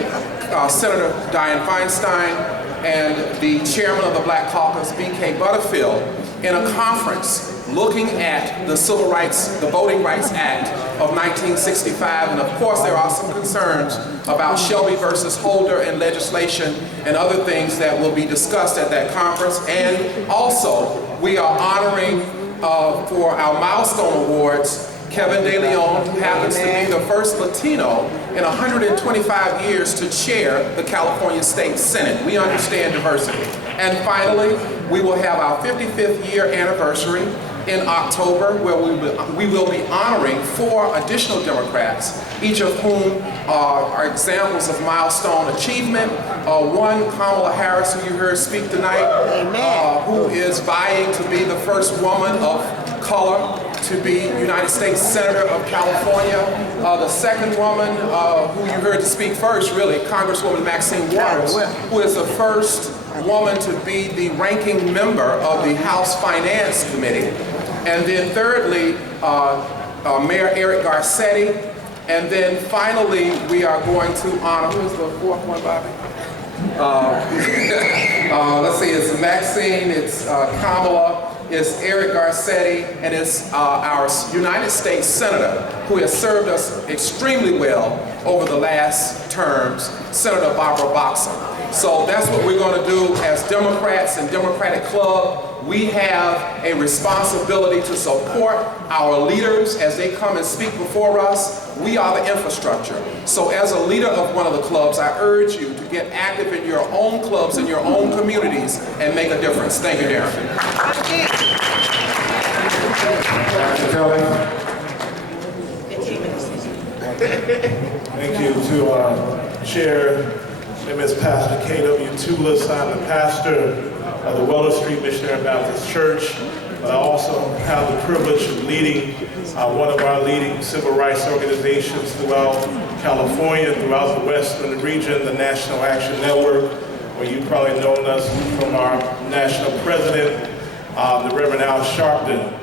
Senator Dianne Feinstein and the chairman of the Black Caucus, B.K. Butterfield, in a conference looking at the Civil Rights, the Voting Rights Act of 1965, and of course there are some concerns about Shelby versus Holder and legislation and other things that will be discussed at that conference. And also, we are honoring for our milestone awards Kevin De Leon, who happens to be the first Latino in 125 years to chair the California State Senate. We understand diversity. And finally, we will have our 55th year anniversary in October, where we will be honoring 4 additional Democrats, each of whom are examples of milestone achievement. One, Kamala Harris, who you heard speak tonight, who is vying to be the first woman of color to be United States Senator of California. The second woman who you heard to speak first, really, Congresswoman Maxine Waters, who is the first woman to be the ranking member of the House Finance Committee. And then thirdly, Mayor Eric Garcetti. And then finally, we are going to honor, who's the fourth one, Bobby? Let's see, it's Maxine, it's Kamala, it's Eric Garcetti, and it's our United States Senator who has served us extremely well over the last terms, Senator Barbara Boxer. So that's what we're going to do as Democrats and Democratic Club. We have a responsibility to support our leaders as they come and speak before us. We are the infrastructure. So as a leader of one of the clubs, I urge you to get active in your own clubs, in your own communities, and make a difference. Thank you, Darren. Thank you to our chair. My name is Pastor K.W. Toulis. I'm the pastor of the Weller Street Missionary Baptist Church. But I also have the privilege of leading one of our leading civil rights organizations throughout California, throughout the Western region, the National Action Network, where you've probably known us from our national president, the Reverend Al Sharpton.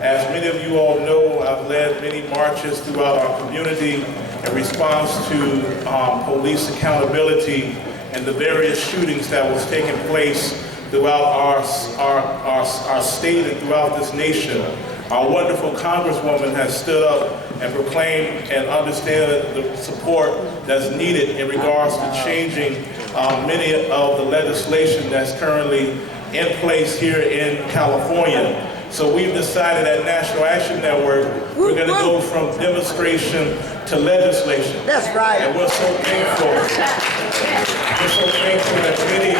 As many of you all know, I've led many marches throughout our community in response to police accountability and the various shootings that was taking place throughout our state and throughout this nation. Our wonderful Congresswoman has stood up and proclaimed and understood the support that's needed in regards to changing many of the legislation that's currently in place here in California. So we've decided at National Action Network, we're going to go from demonstration to legislation. That's right. And we're so thankful. We're so thankful that many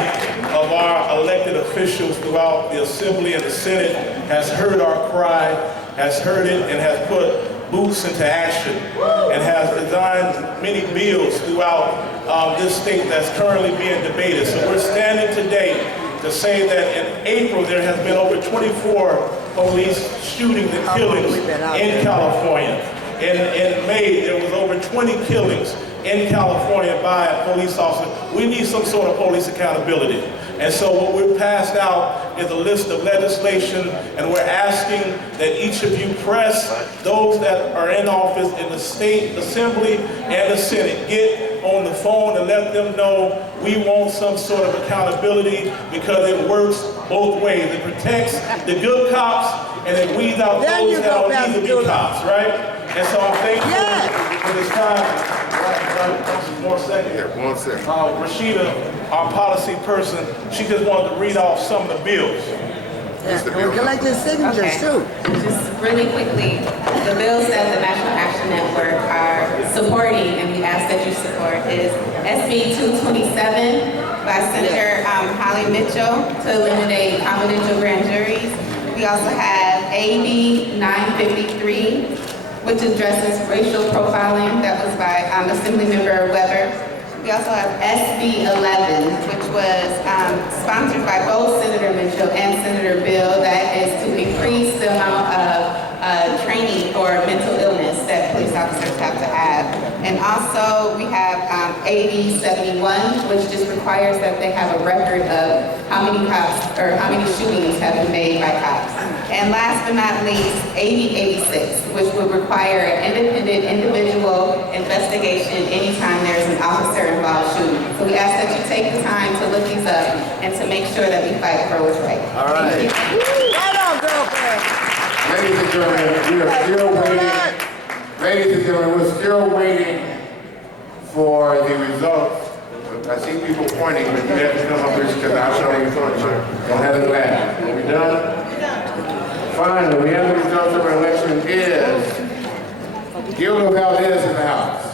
of our elected officials throughout the Assembly and the Senate has heard our cry, has heard it, and has put boots into action, and has designed many bills throughout this state that's currently being debated. So we're standing today to say that in April there has been over 24 police shootings and killings in California. In May there was over 20 killings in California by a police officer. We need some sort of police accountability. And so what we've passed out is a list of legislation, and we're asking that each of you press those that are in office in the state assembly and the Senate. Get on the phone and let them know we want some sort of accountability, because it works both ways. It protects the good cops and it weeds out those that don't need to be cops, right? And so I'm thankful for this time. One second. Rashida, our policy person, she just wanted to read off some of the bills. We'll collect the signatures too. Just really quickly, the bills that the National Action Network are supporting, and we ask that you support, is SB 227 by Senator Holly Mitchell to eliminate confidential grand juries. We also have AB 953, which addresses racial profiling. That was by Assemblymember Weber. We also have SB 11, which was sponsored by both Senator Mitchell and Senator Bill. That is to increase the amount of training for mental illness that police officers have to have. And also we have AB 71, which just requires that they have a record of how many cops or how many shootings have been made by cops. And last but not least, AB 86, which would require an independent individual investigation anytime there's an officer-involved shooting. So we ask that you take the time to look these up and to make sure that we fight for what's right. All right. Right on, girlfriend. Ladies and gentlemen, we are still waiting. Ladies and gentlemen, we're still waiting for the results. I see people pointing, but you have to come up here because I'll show you something. Don't have it laugh. Are we done? Finally, we have the results of our election is Gilda Valdez in the House.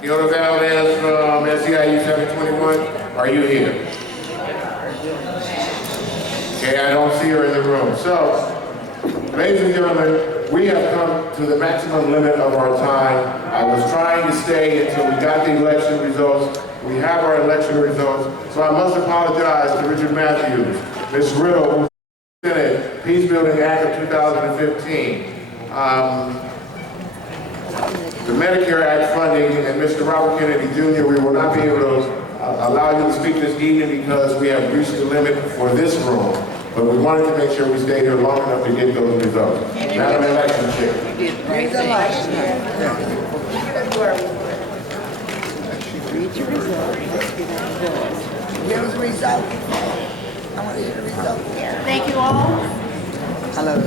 Gilda Valdez from SEIU 721. Are you here? Okay, I don't see her in the room. So, ladies and gentlemen, we have come to the maximum limit of our time. I was trying to stay until we got the election results. We have our election results. So I must apologize to Richard Matthews, Ms. Riddle, who Senate Peace Building Act of 2015. The Medicare Act funding and Mr. Robert Kennedy Jr., we will not be able to allow you to speak this evening because we have reached the limit for this room. But we wanted to make sure we stayed here long enough to get those results. Madam Election Chair. Read the results. Here's the result. I want to hear the result. Thank you all.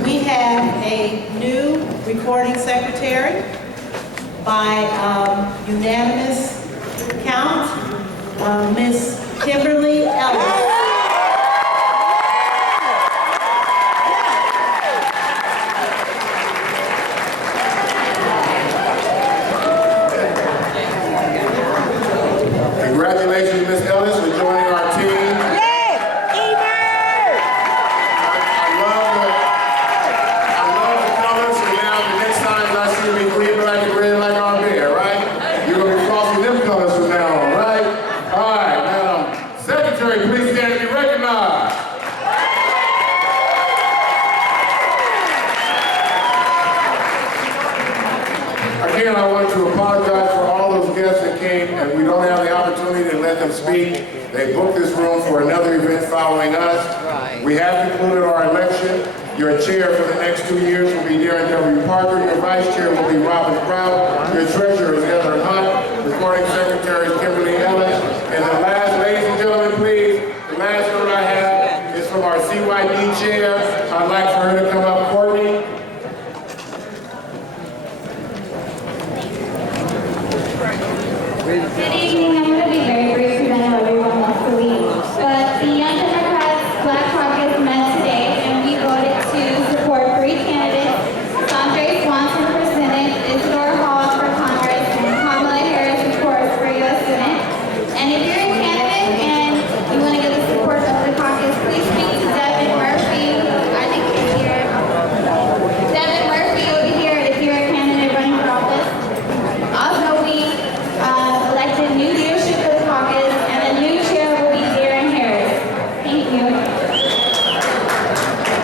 We have a new recording secretary by unanimous count, Ms. Kimberly Ellis. Congratulations, Ms. Ellis, for joining our team. I love the colors, and now the next time I see me green, black, and red like our bear, right? You're going to be flossing them colors from now on, right? All right, Madam Secretary, please stand to be recognized. Again, I want to apologize for all those guests that came, and we don't have the opportunity to let them speak. They booked this room for another event following us. We have concluded our election. Your chair for the next 2 years will be Darren W. Parker. Your vice chair will be Robin Prout. Your treasurer is Heather Hunt. Recording secretary is Kimberly Ellis.